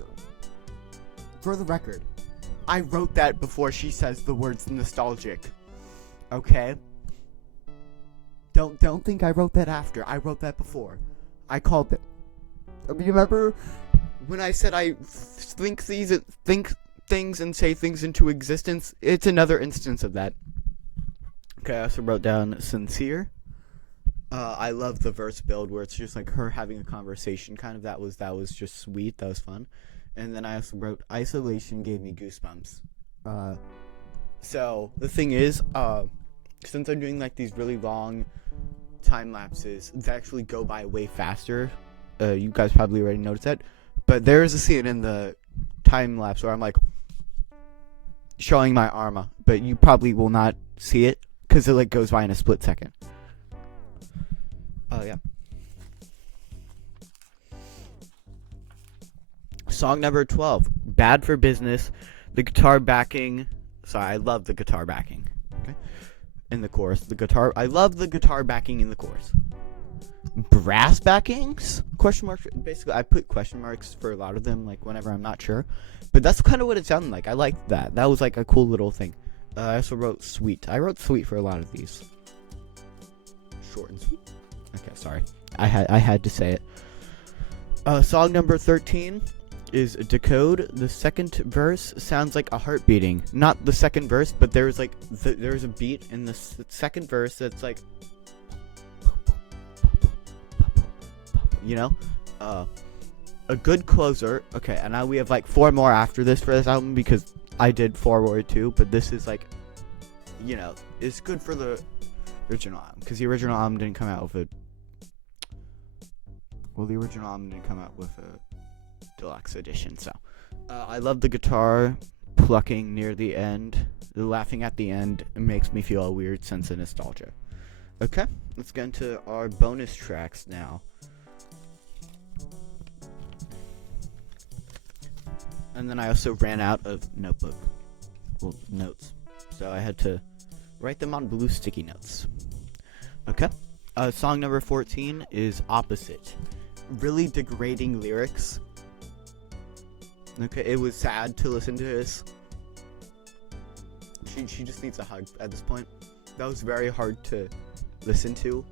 For the record, I wrote that before she says the words nostalgic. Okay? Don't think I wrote that after. I wrote that before. I called it. You remember when I said I think things and say things into existence? It's another instance of that. Okay, I also wrote down sincere. I love the verse build where it's just like her having a conversation, kind of. That was just sweet. That was fun. And then I also wrote isolation gave me goosebumps. So the thing is, since I'm doing like these really long time lapses, they actually go by way faster. You guys probably already noticed that. But there is a scene in the time lapse where I'm like showing my arm, but you probably will not see it because it like goes by in a split second. Oh yeah. Song number 12, Bad for Business. The guitar backing. Sorry, I love the guitar backing. Okay. In the chorus, I love the guitar backing in the chorus. Brass backings? Question marks. Basically, I put question marks for a lot of them, like whenever I'm not sure. But that's kind of what it sounded like. I liked that. That was like a cool little thing. I also wrote sweet. I wrote sweet for a lot of these. Short and sweet. Okay, sorry. I had to say it. Song number 13 is Decode. The second verse sounds like a heart beating. Not the second verse, but there's like there's a beat in the second verse that's like, you know, a good closer. Okay, and now we have like 4 more after this for this album because I did forward too, but this is like, you know, it's good for the original album because the original album didn't come out with a. Well, the original album didn't come out with a deluxe edition, so I love the guitar plucking near the end. The laughing at the end makes me feel a weird sense of nostalgia. Okay, let's get into our bonus tracks now. And then I also ran out of notes, so I had to write them on blue sticky notes. Okay, song number 14 is Opposite. Really degrading lyrics. Okay, it was sad to listen to this. She just needs a hug at this point. That was very hard to listen to.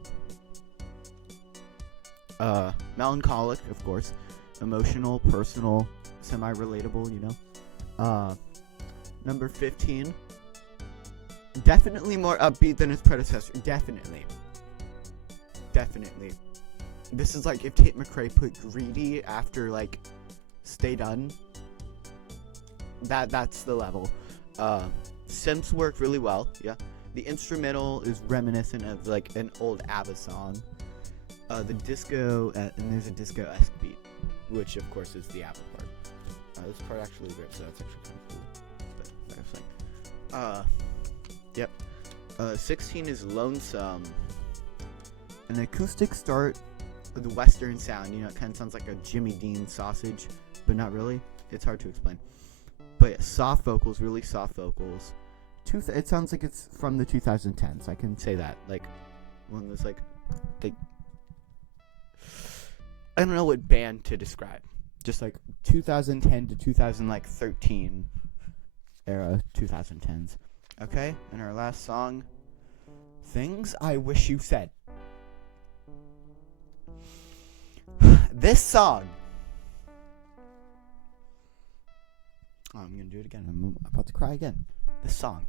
Melancholic, of course. Emotional, personal, semi-relatable, you know. Number 15. Definitely more upbeat than its predecessor. Definitely. This is like if Tate McRae put Greedy after like Stay Done. That's the level. Synths work really well, yeah. The instrumental is reminiscent of like an old ABBA song. The disco, and there's a disco-esque beat, which of course is the ABBA part. This part actually is weird, so that's actually kind of cool. But I was like, yep. 16 is Lonesome. An acoustic start with the western sound, you know, it kind of sounds like a Jimmy Dean sausage, but not really. It's hard to explain. But yeah, soft vocals, really soft vocals. It sounds like it's from the 2010s. I can say that. Like, one of those, like, I don't know what band to describe. Just like 2010 to 2013 era 2010s. Okay, and our last song, Things I Wish You Said. This song. Oh, I'm gonna do it again. I'm about to cry again. This song.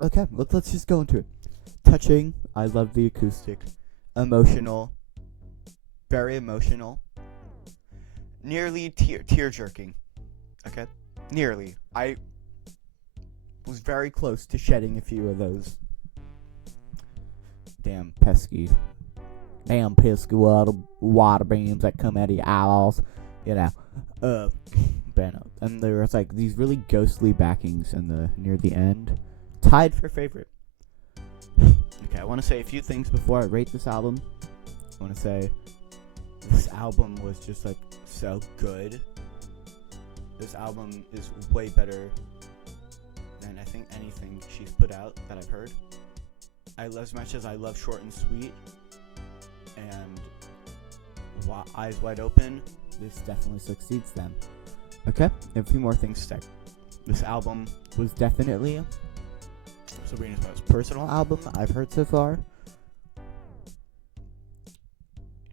Okay, let's just go into it. Touching. I love the acoustic. Emotional. Very emotional. Nearly tear jerking. Okay, nearly. I was very close to shedding a few of those. Damn pesky water beams that come out of your eyeballs, you know. But no. And there was like these really ghostly backings in the near the end, tied for favorite. Okay, I want to say a few things before I rate this album. I want to say this album was just like so good. This album is way better than I think anything she's put out that I've heard. As much as I love Short and Sweet and Eyes Wide Open, this definitely succeeds them. Okay, a few more things to say. This album was definitely Sabrina's most personal album I've heard so far.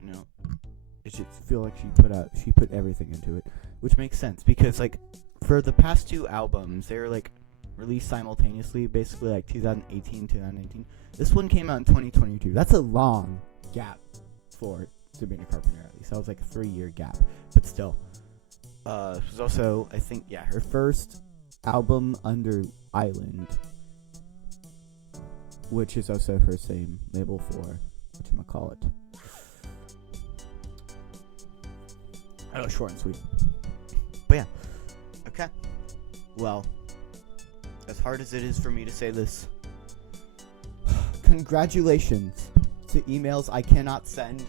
You know, it just feel like she put everything into it, which makes sense because like for the past 2 albums, they were like released simultaneously, basically like 2018, 2019. This one came out in 2022. That's a long gap for Sabrina Carpenter, at least. That was like a 3-year gap, but still. It was also, I think, yeah, her first album under Island, which is also her same label for whatchamacallit. I know, short and sweet. But yeah. Okay. Well, as hard as it is for me to say this, congratulations to emails I cannot send.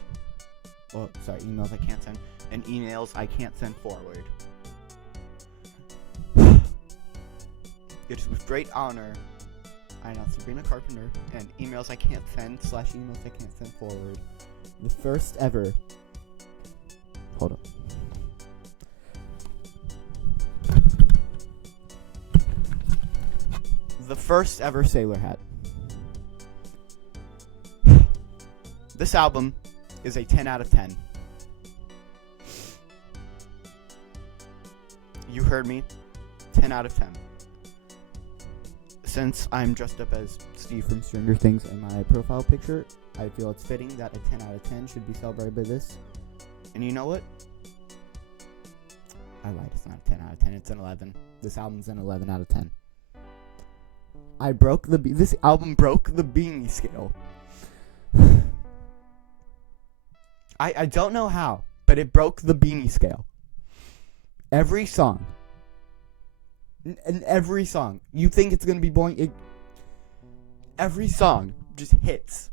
Well, sorry, emails I can't send, and emails I can't send forward. It is with great honor I announce Sabrina Carpenter and emails I can't send / emails I can't send forward. The first ever. Hold on. The first ever sailor hat. This album is a 10 out of 10. You heard me. 10 out of 10. Since I'm dressed up as Steve from Stranger Things in my profile picture, I feel it's fitting that a 10 out of 10 should be celebrated by this. And you know what? I lied, it's not a 10 out of 10, it's an 11. This album's an 11 out of 10. This album broke the Beanie scale. I don't know how, but it broke the Beanie scale. Every song. And every song. You think it's gonna be boring. Every song just hits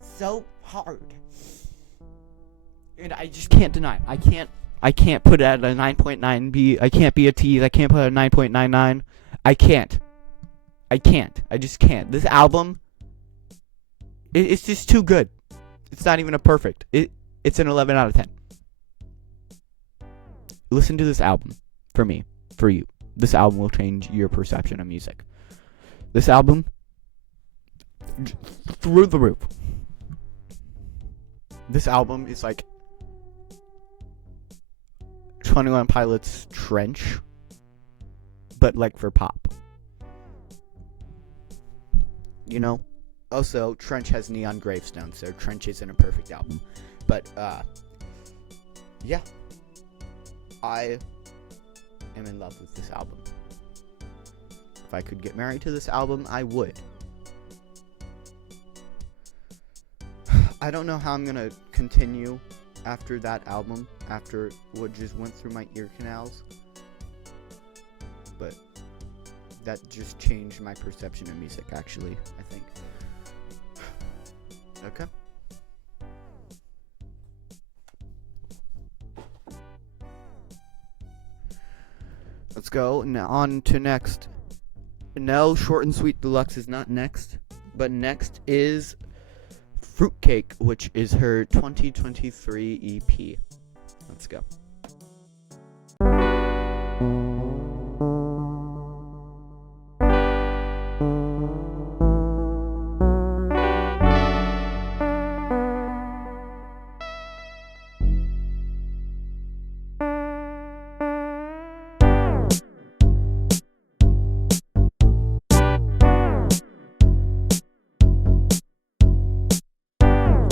so hard. And I just can't deny it. I can't put it at a 9.9 I can't be a tease. I can't put it at 9.99. I can't. I just can't. This album, it's just too good. It's not even a perfect. It's an 11 out of 10. Listen to this album. For me. For you. This album will change your perception of music. This album, through the roof. This album is like 21 Pilots' Trench, but like for pop. You know? Also, Trench has Neon Gravestones, so Trench isn't a perfect album. But, yeah. I am in love with this album. If I could get married to this album, I would. I don't know how I'm gonna continue after that album, after what just went through my ear canals. But that just changed my perception of music, actually, I think. Okay. Let's go on to next. No, Short and Sweet Deluxe is not next, but next is Fruitcake, which is her 2023 EP. Let's go.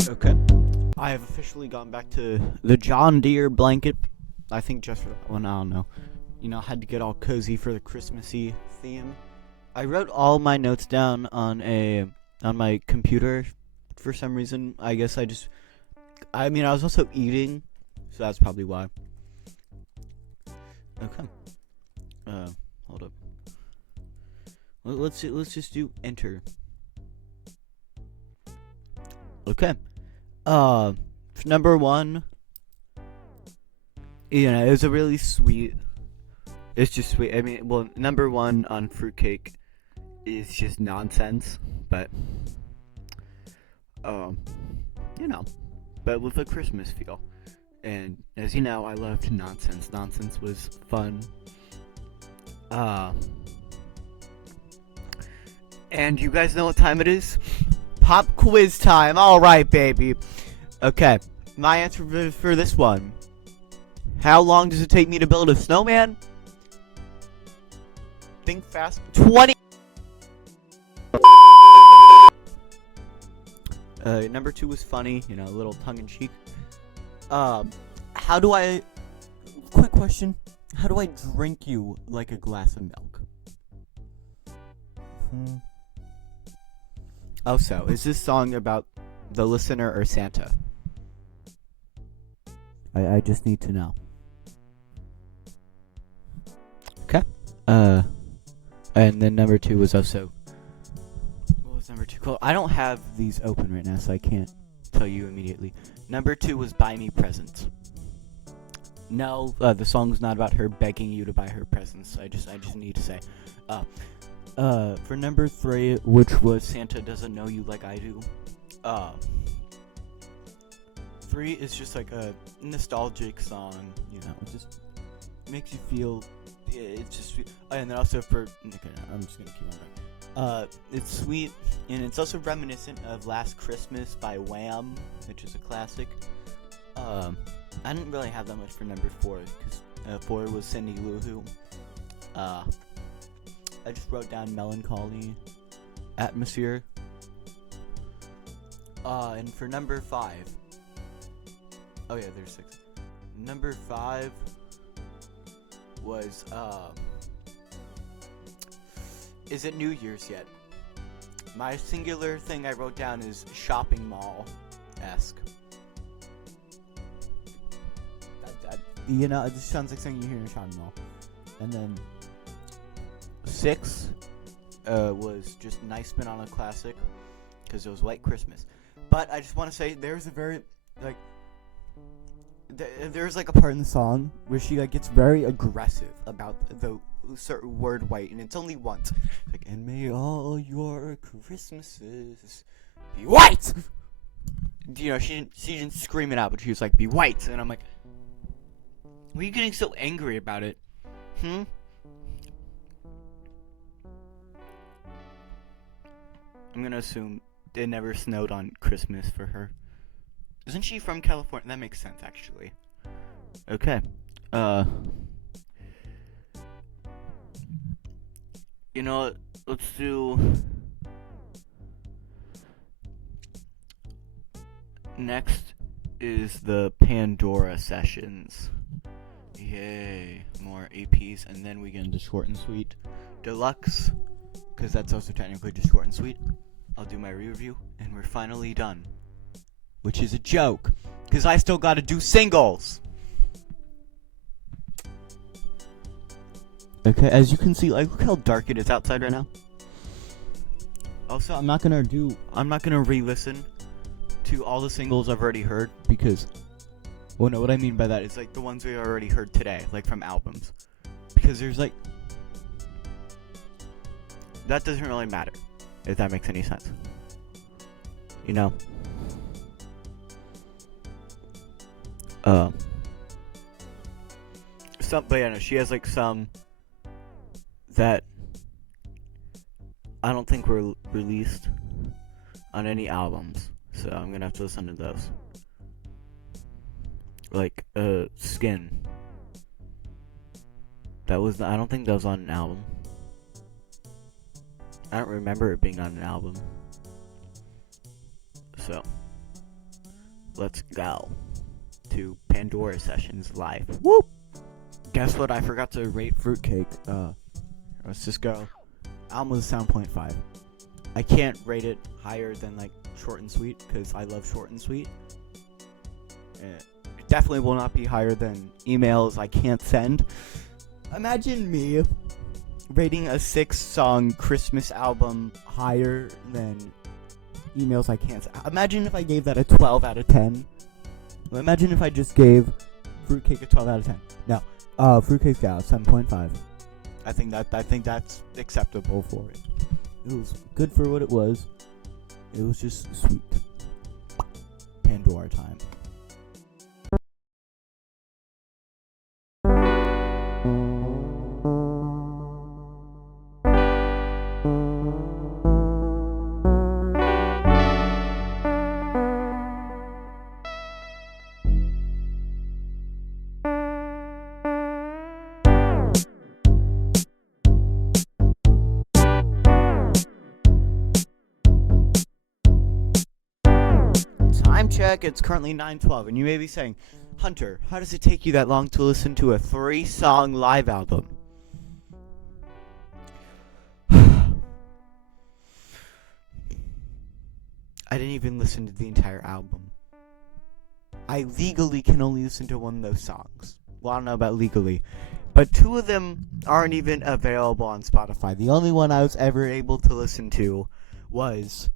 Okay. I have officially gone back to the John Deere blanket. I think just for that one, I don't know. You know, I had to get all cozy for the Christmassy theme. I wrote all my notes down on my computer for some reason. I guess I was also eating, so that's probably why. Okay. Hold up. Let's just do enter. Okay. Number one, you know, it was a really sweet. It's just sweet. I mean, well, number one on Fruitcake is just nonsense, but you know, but with a Christmas feel. And as you know, I loved nonsense. Nonsense was fun. And you guys know what time it is? Pop quiz time. All right, baby. Okay, my answer for this one. How long does it take me to build a snowman? Think fast. 20. Number two was funny, you know, a little tongue-in-cheek. Quick question. How do I drink you like a glass of milk? Also, is this song about the listener or Santa? I just need to know. And then number 2 was also, what was number 2 called? I don't have these open right now, so I can't tell you immediately. Number 2 was Buy Me Presents. No, the song's not about her begging you to buy her presents. I just need to say. For number 3, which was Santa Doesn't Know You Like I Do. 3 is just like a nostalgic song, you know, it just makes you feel, it's just, and then also for, okay, I'm just gonna keep on going. It's sweet, and it's also reminiscent of Last Christmas by Wham, which is a classic. I didn't really have that much for number 4, because 4 was Cindy Lou Who. I just wrote down melancholy, atmosphere. And for number 5, oh yeah, there's 6. Number 5 was, is it New Year's yet? My singular thing I wrote down is shopping mall-esque. You know, it just sounds like something you hear in a shopping mall. And then 6 was just Nice Banana Classic, because it was White Christmas. But I just want to say, there's a very, like, there's like a part in the song where she like gets very aggressive about the certain word white, and it's only once. It's like, and may all your Christmases be white! You know, she didn't scream it out, but she was like, be white! And I'm like, why are you getting so angry about it? I'm gonna assume it never snowed on Christmas for her. Isn't she from California? That makes sense, actually. Okay. You know what? Let's do... Next is the Pandora sessions. Yay. More APs, and then we get into short and sweet. Deluxe, because that's also technically just short and sweet. I'll do my review, and we're finally done. Which is a joke, because I still gotta do singles. Okay, as you can see, like, look how dark it is outside right now. Also, I'm not gonna re-listen to all the singles I've already heard, because, well, no, what I mean by that is, like, the ones we already heard today, like, from albums. Because there's, like, that doesn't really matter, if that makes any sense. You know? But yeah, no, she has like some that I don't think were released on any albums, so I'm gonna have to listen to those. Like, Skin. I don't think that was on an album. I don't remember it being on an album. So, let's go to Pandora Sessions Live. Whoop! Guess what? I forgot to rate Fruitcake. Let's just go. Album was 7.5. I can't rate it higher than like short and sweet, because I love short and sweet. It definitely will not be higher than emails I can't send. Imagine me rating a 6-song Christmas album higher than emails I can't send. Imagine if I gave that a 12 out of 10. Imagine if I just gave Fruitcake a 12 out of 10. No. Fruitcake's got 7.5. I think that's acceptable for it. It was good for what it was. It was just sweet. Pandora time. Time check, it's currently 9:12, and you may be saying, Hunter, how does it take you that long to listen to a 3-song live album? I didn't even listen to the entire album. I legally can only listen to one of those songs. Well, I don't know about legally, but 2 of them aren't even available on Spotify. The only one I was ever able to listen to was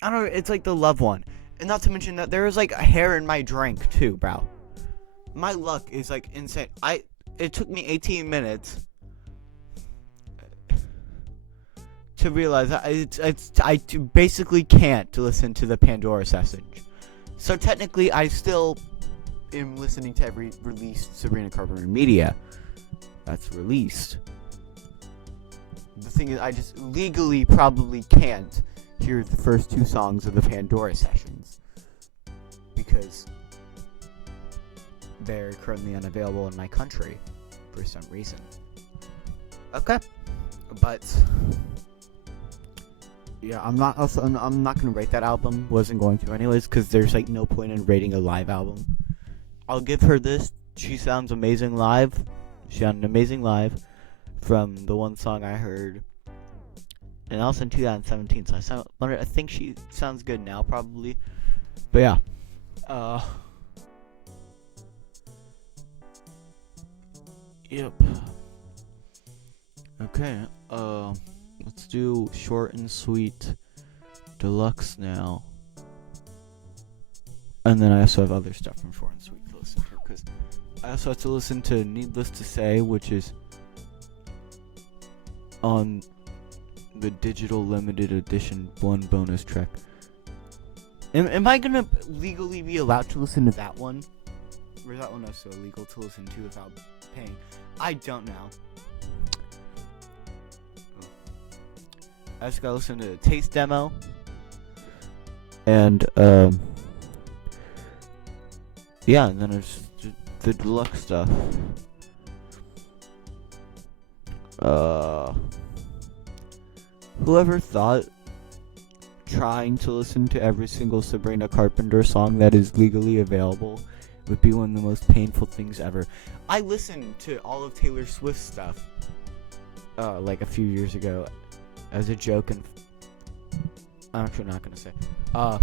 I don't know, it's like the Love one. And not to mention that there is like a hair in my drink too, bro. My luck is like insane. It took me 18 minutes to realize I basically can't listen to the Pandora session. So technically, I still am listening to every released Sabrina Carpenter media that's released. The thing is, I just legally probably can't hear the first 2 songs of the Pandora sessions because they're currently unavailable in my country for some reason. Okay, but yeah, I'm not gonna rate that album. Wasn't going to anyways, because there's like no point in rating a live album. I'll give her this. She sounds amazing live. She sounded amazing live from the one song I heard, and also in 2017. So I think she sounds good now, probably. But yeah, yep. Okay. Let's do short and sweet deluxe now. And then I also have other stuff from short and sweet to listen to, because I also have to listen to Needless to Say, which is on the digital limited edition 1 bonus track. Am I gonna legally be allowed to listen to that one? Or is that one also illegal to listen to without paying? I don't know. I just gotta listen to the taste demo. And, yeah, and then there's the deluxe stuff. Whoever thought trying to listen to every single Sabrina Carpenter song that is legally available would be one of the most painful things ever. I listened to all of Taylor Swift's stuff, like a few years ago, as a joke, and I'm actually not gonna say. I'm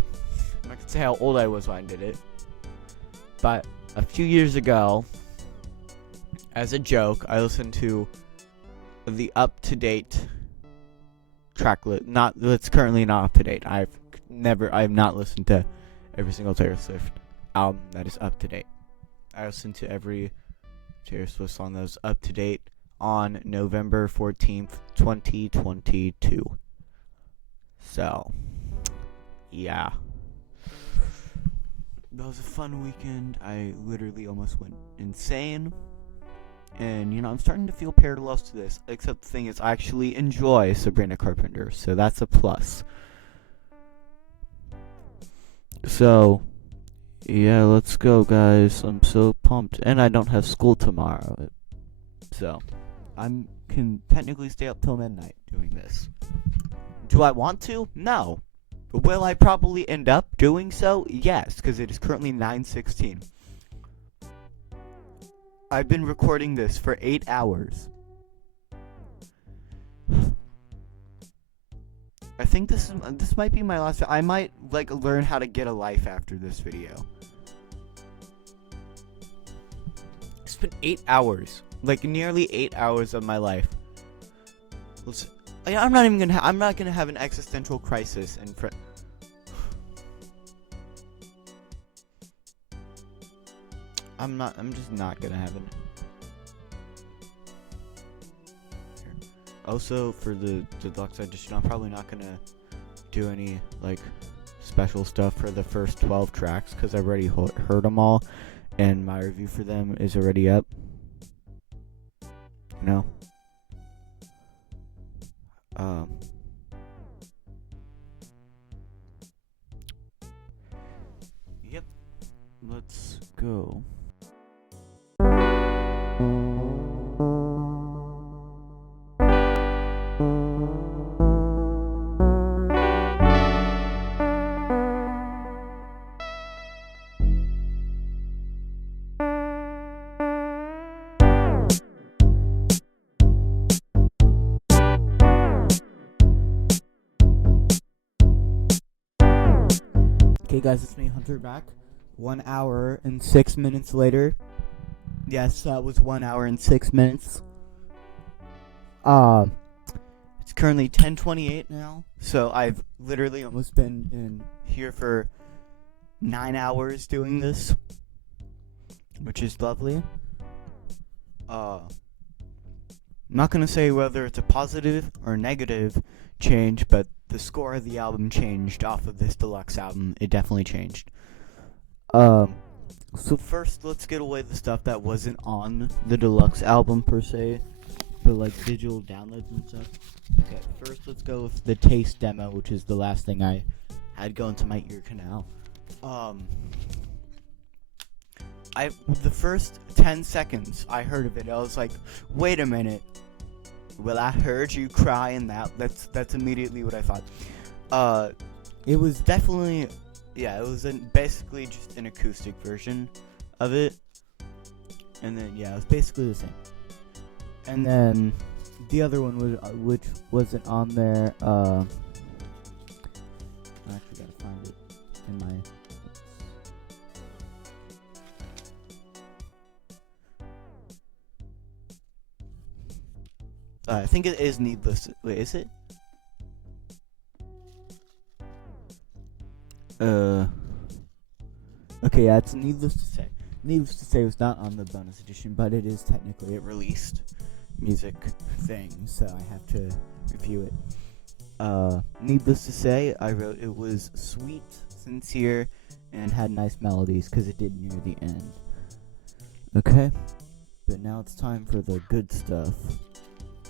not gonna say how old I was when I did it, but a few years ago, as a joke, I listened to the up-to-date track list. It's currently not up to date. I've not listened to every single Taylor Swift album that is up to date. I listened to every Taylor Swift song that was up to date on November 14th, 2022. So, yeah. That was a fun weekend. I literally almost went insane. And, I'm starting to feel parallels to this. Except the thing is, I actually enjoy Sabrina Carpenter. So that's a plus. So, yeah, let's go, guys. I'm so pumped. And I don't have school tomorrow. So, I can technically stay up till midnight doing this. Do I want to? No. Will I probably end up doing so? Yes, because it is currently 9:16. I've been recording this for 8 hours. I think this might be my last. I might learn how to get a life after this video. It's been 8 hours, nearly 8 hours of my life. I'm not gonna have an existential crisis in front. I'm just not gonna have it. Also, for the deluxe edition, I'm probably not gonna do any special stuff for the first 12 tracks because I've already heard them all, and my review for them is already up. Yep. Let's go. Okay, guys, it's me, Hunter, back 1 hour and 6 minutes later. Yes, that was 1 hour and 6 minutes. It's currently 10:28 now, so I've literally almost been in here for 9 hours doing this, which is lovely. I'm not gonna say whether it's a positive or negative change, but the score of the album changed off of this deluxe album. It definitely changed. So first, let's get away the stuff that wasn't on the deluxe album per se, but like digital downloads and stuff. Okay, first let's go with the Taste demo, which is the last thing I had go into my ear canal. The first 10 seconds I heard of it, I was like, wait a minute. Well, I heard you cry and that's immediately what I thought. It was definitely, yeah, it was basically just an acoustic version of it. And then, yeah, it was basically the same. And then the other one was, which wasn't on there, I actually gotta find it in my... I think it is Needless. Wait, is it? Okay, yeah, it's Needless to Say. Needless to Say was not on the bonus edition, but it is technically a released music thing, so I have to review it. Needless to Say, I wrote it was sweet, sincere, and had nice melodies, because it did near the end. Okay, but now it's time for the good stuff.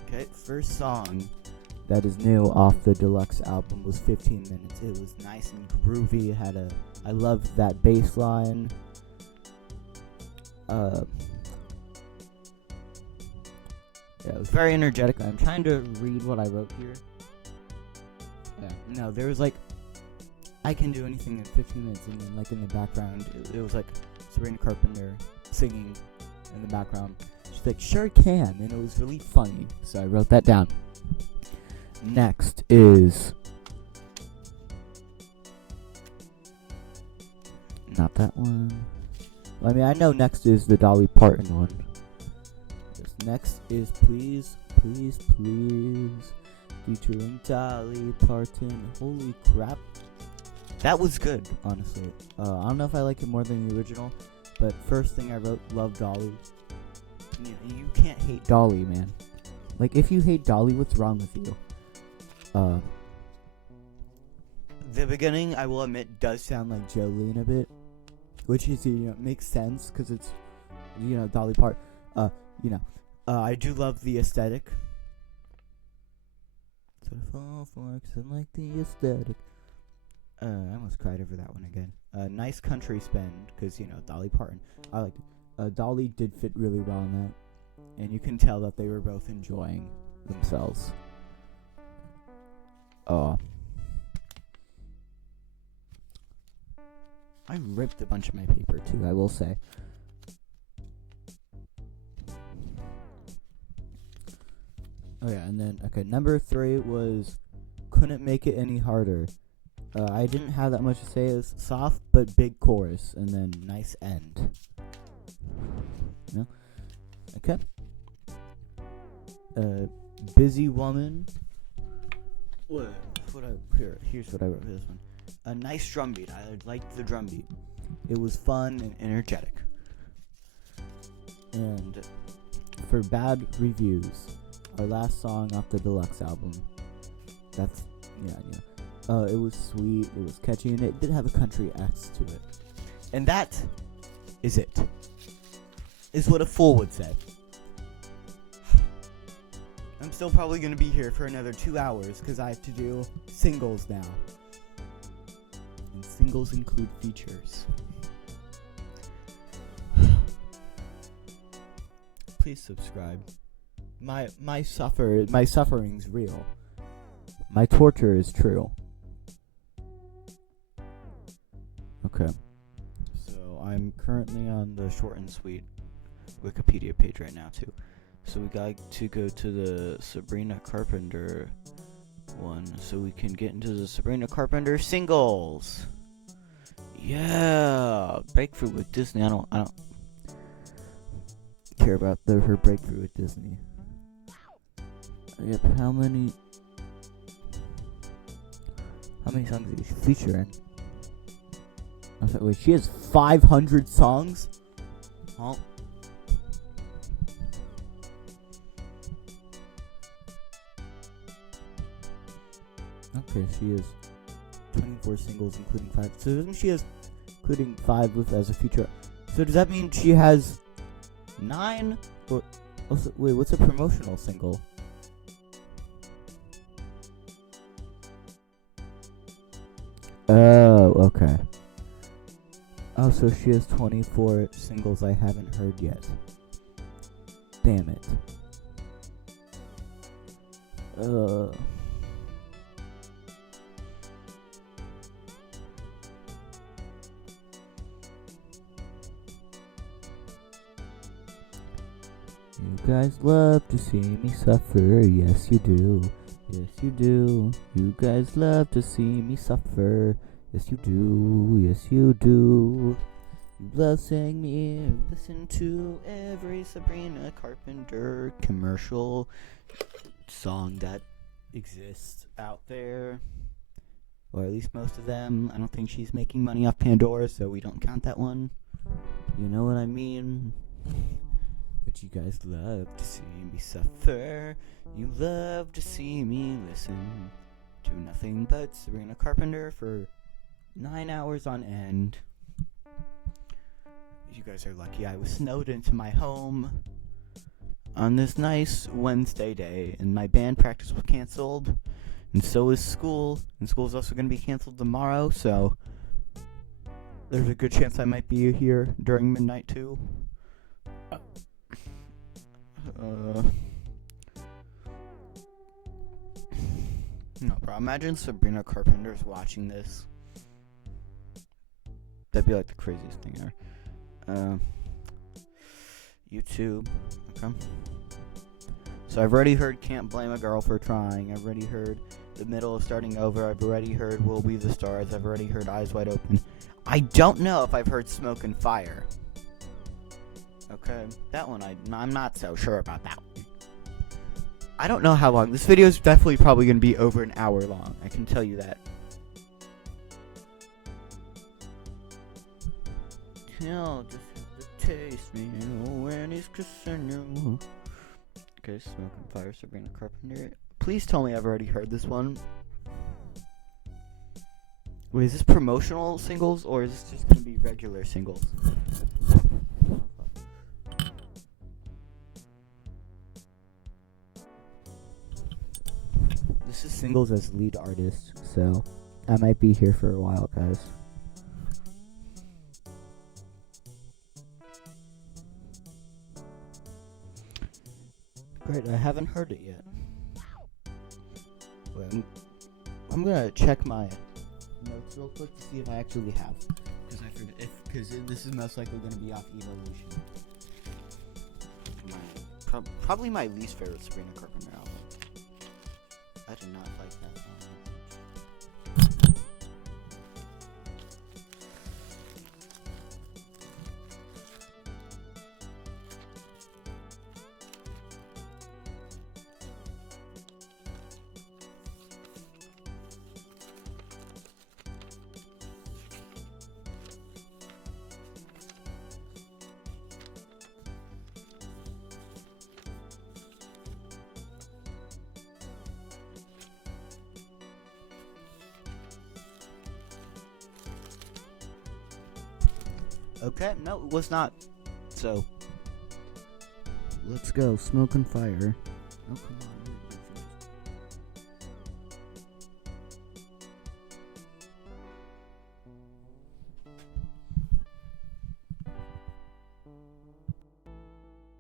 Okay, first song that is new off the deluxe album was 15 minutes. It was nice and groovy. It had I loved that bass line. Yeah, it was very energetic. I'm trying to read what I wrote here. Yeah, no, there was like, I can do anything in 15 minutes, and then like in the background, it was like Sabrina Carpenter singing in the background. She's like, sure can, and it was really funny, so I wrote that down. Next is... not that one. Well, I mean, I know next is the Dolly Parton one. Next is Please, Please, Please, featuring Dolly Parton. Holy crap. That was good, honestly. I don't know if I like it more than the original, but first thing I wrote, love Dolly. You can't hate Dolly, man. Like, if you hate Dolly, what's wrong with you? The beginning, I will admit, does sound like Jolene a bit, which is, makes sense, because it's, Dolly Parton. I do love the aesthetic. So I fall for, 'cause I like the aesthetic. I almost cried over that one again. Nice country spend, because, Dolly Parton. I liked it. Dolly did fit really well in that, and you can tell that they were both enjoying themselves. I ripped a bunch of my paper too, I will say. Oh yeah, and then, okay, number 3 was Couldn't Make It Any Harder. I didn't have that much to say. It was soft but big chorus, and then nice end. Okay. Busy Woman. Here's what I wrote for this one. A nice drum beat. I liked the drum beat. It was fun and energetic. And for bad reviews, our last song off the deluxe album. That's it was sweet, it was catchy, and it did have a country X to it. And that is it. Is what a fool would say. I'm still probably going to be here for another 2 hours because I have to do singles now. And singles include features. Please subscribe. My suffering's real. My torture is true. Okay. So I'm currently on the short and sweet Wikipedia page right now too. So we got to go to the Sabrina Carpenter one so we can get into the Sabrina Carpenter singles. Yeah, breakthrough with Disney. I don't care about her breakthrough with Disney. Yep. How many songs did she feature in? I was like, wait, she has 500 songs? Oh. Okay, she has 24 singles, including 5. So she has, including 5 with as a feature. So does that mean she has 9? Or also, wait, what's a promotional single? Oh, okay. Oh, so she has 24 singles I haven't heard yet. Damn it. You guys love to see me suffer, yes you do. Yes you do. You guys love to see me suffer. Yes you do. Yes you do. You love seeing me listen to every Sabrina Carpenter commercial song that exists out there. Or at least most of them. I don't think she's making money off Pandora, so we don't count that one. You know what I mean? But you guys love to see me suffer. You love to see me listen to nothing but Sabrina Carpenter for 9 hours on end. You guys are lucky I was snowed into my home on this nice Wednesday day, and my band practice was canceled, and so is school, and school's also going to be canceled tomorrow, so there's a good chance I might be here during midnight too. No, bro. Imagine Sabrina Carpenter's watching this. That'd be like the craziest thing ever. YouTube. Okay. So I've already heard Can't Blame a Girl for Trying. I've already heard The Middle of Starting Over. I've already heard We'll Be the Stars. I've already heard Eyes Wide Open. I don't know if I've heard Smoke and Fire. Okay, that one I'm not so sure about that one. I don't know how long. This video is definitely probably going to be over an hour long. I can tell you that. Tell just the taste me when he's kissing you. Okay, Smoke and Fire, Sabrina Carpenter. Please tell me I've already heard this one. Wait, is this promotional singles or is this just going to be regular singles? This is singles as lead artist, so I might be here for a while, guys. Great, I haven't heard it yet. Wait, I'm gonna check my notes real quick to see if I actually have. Because this is most likely gonna be off Evolution. Probably my least favorite Sabrina Carpenter album. I did not like that song. Okay, no, it was not. So, let's go. Smoke and Fire. Oh, come on.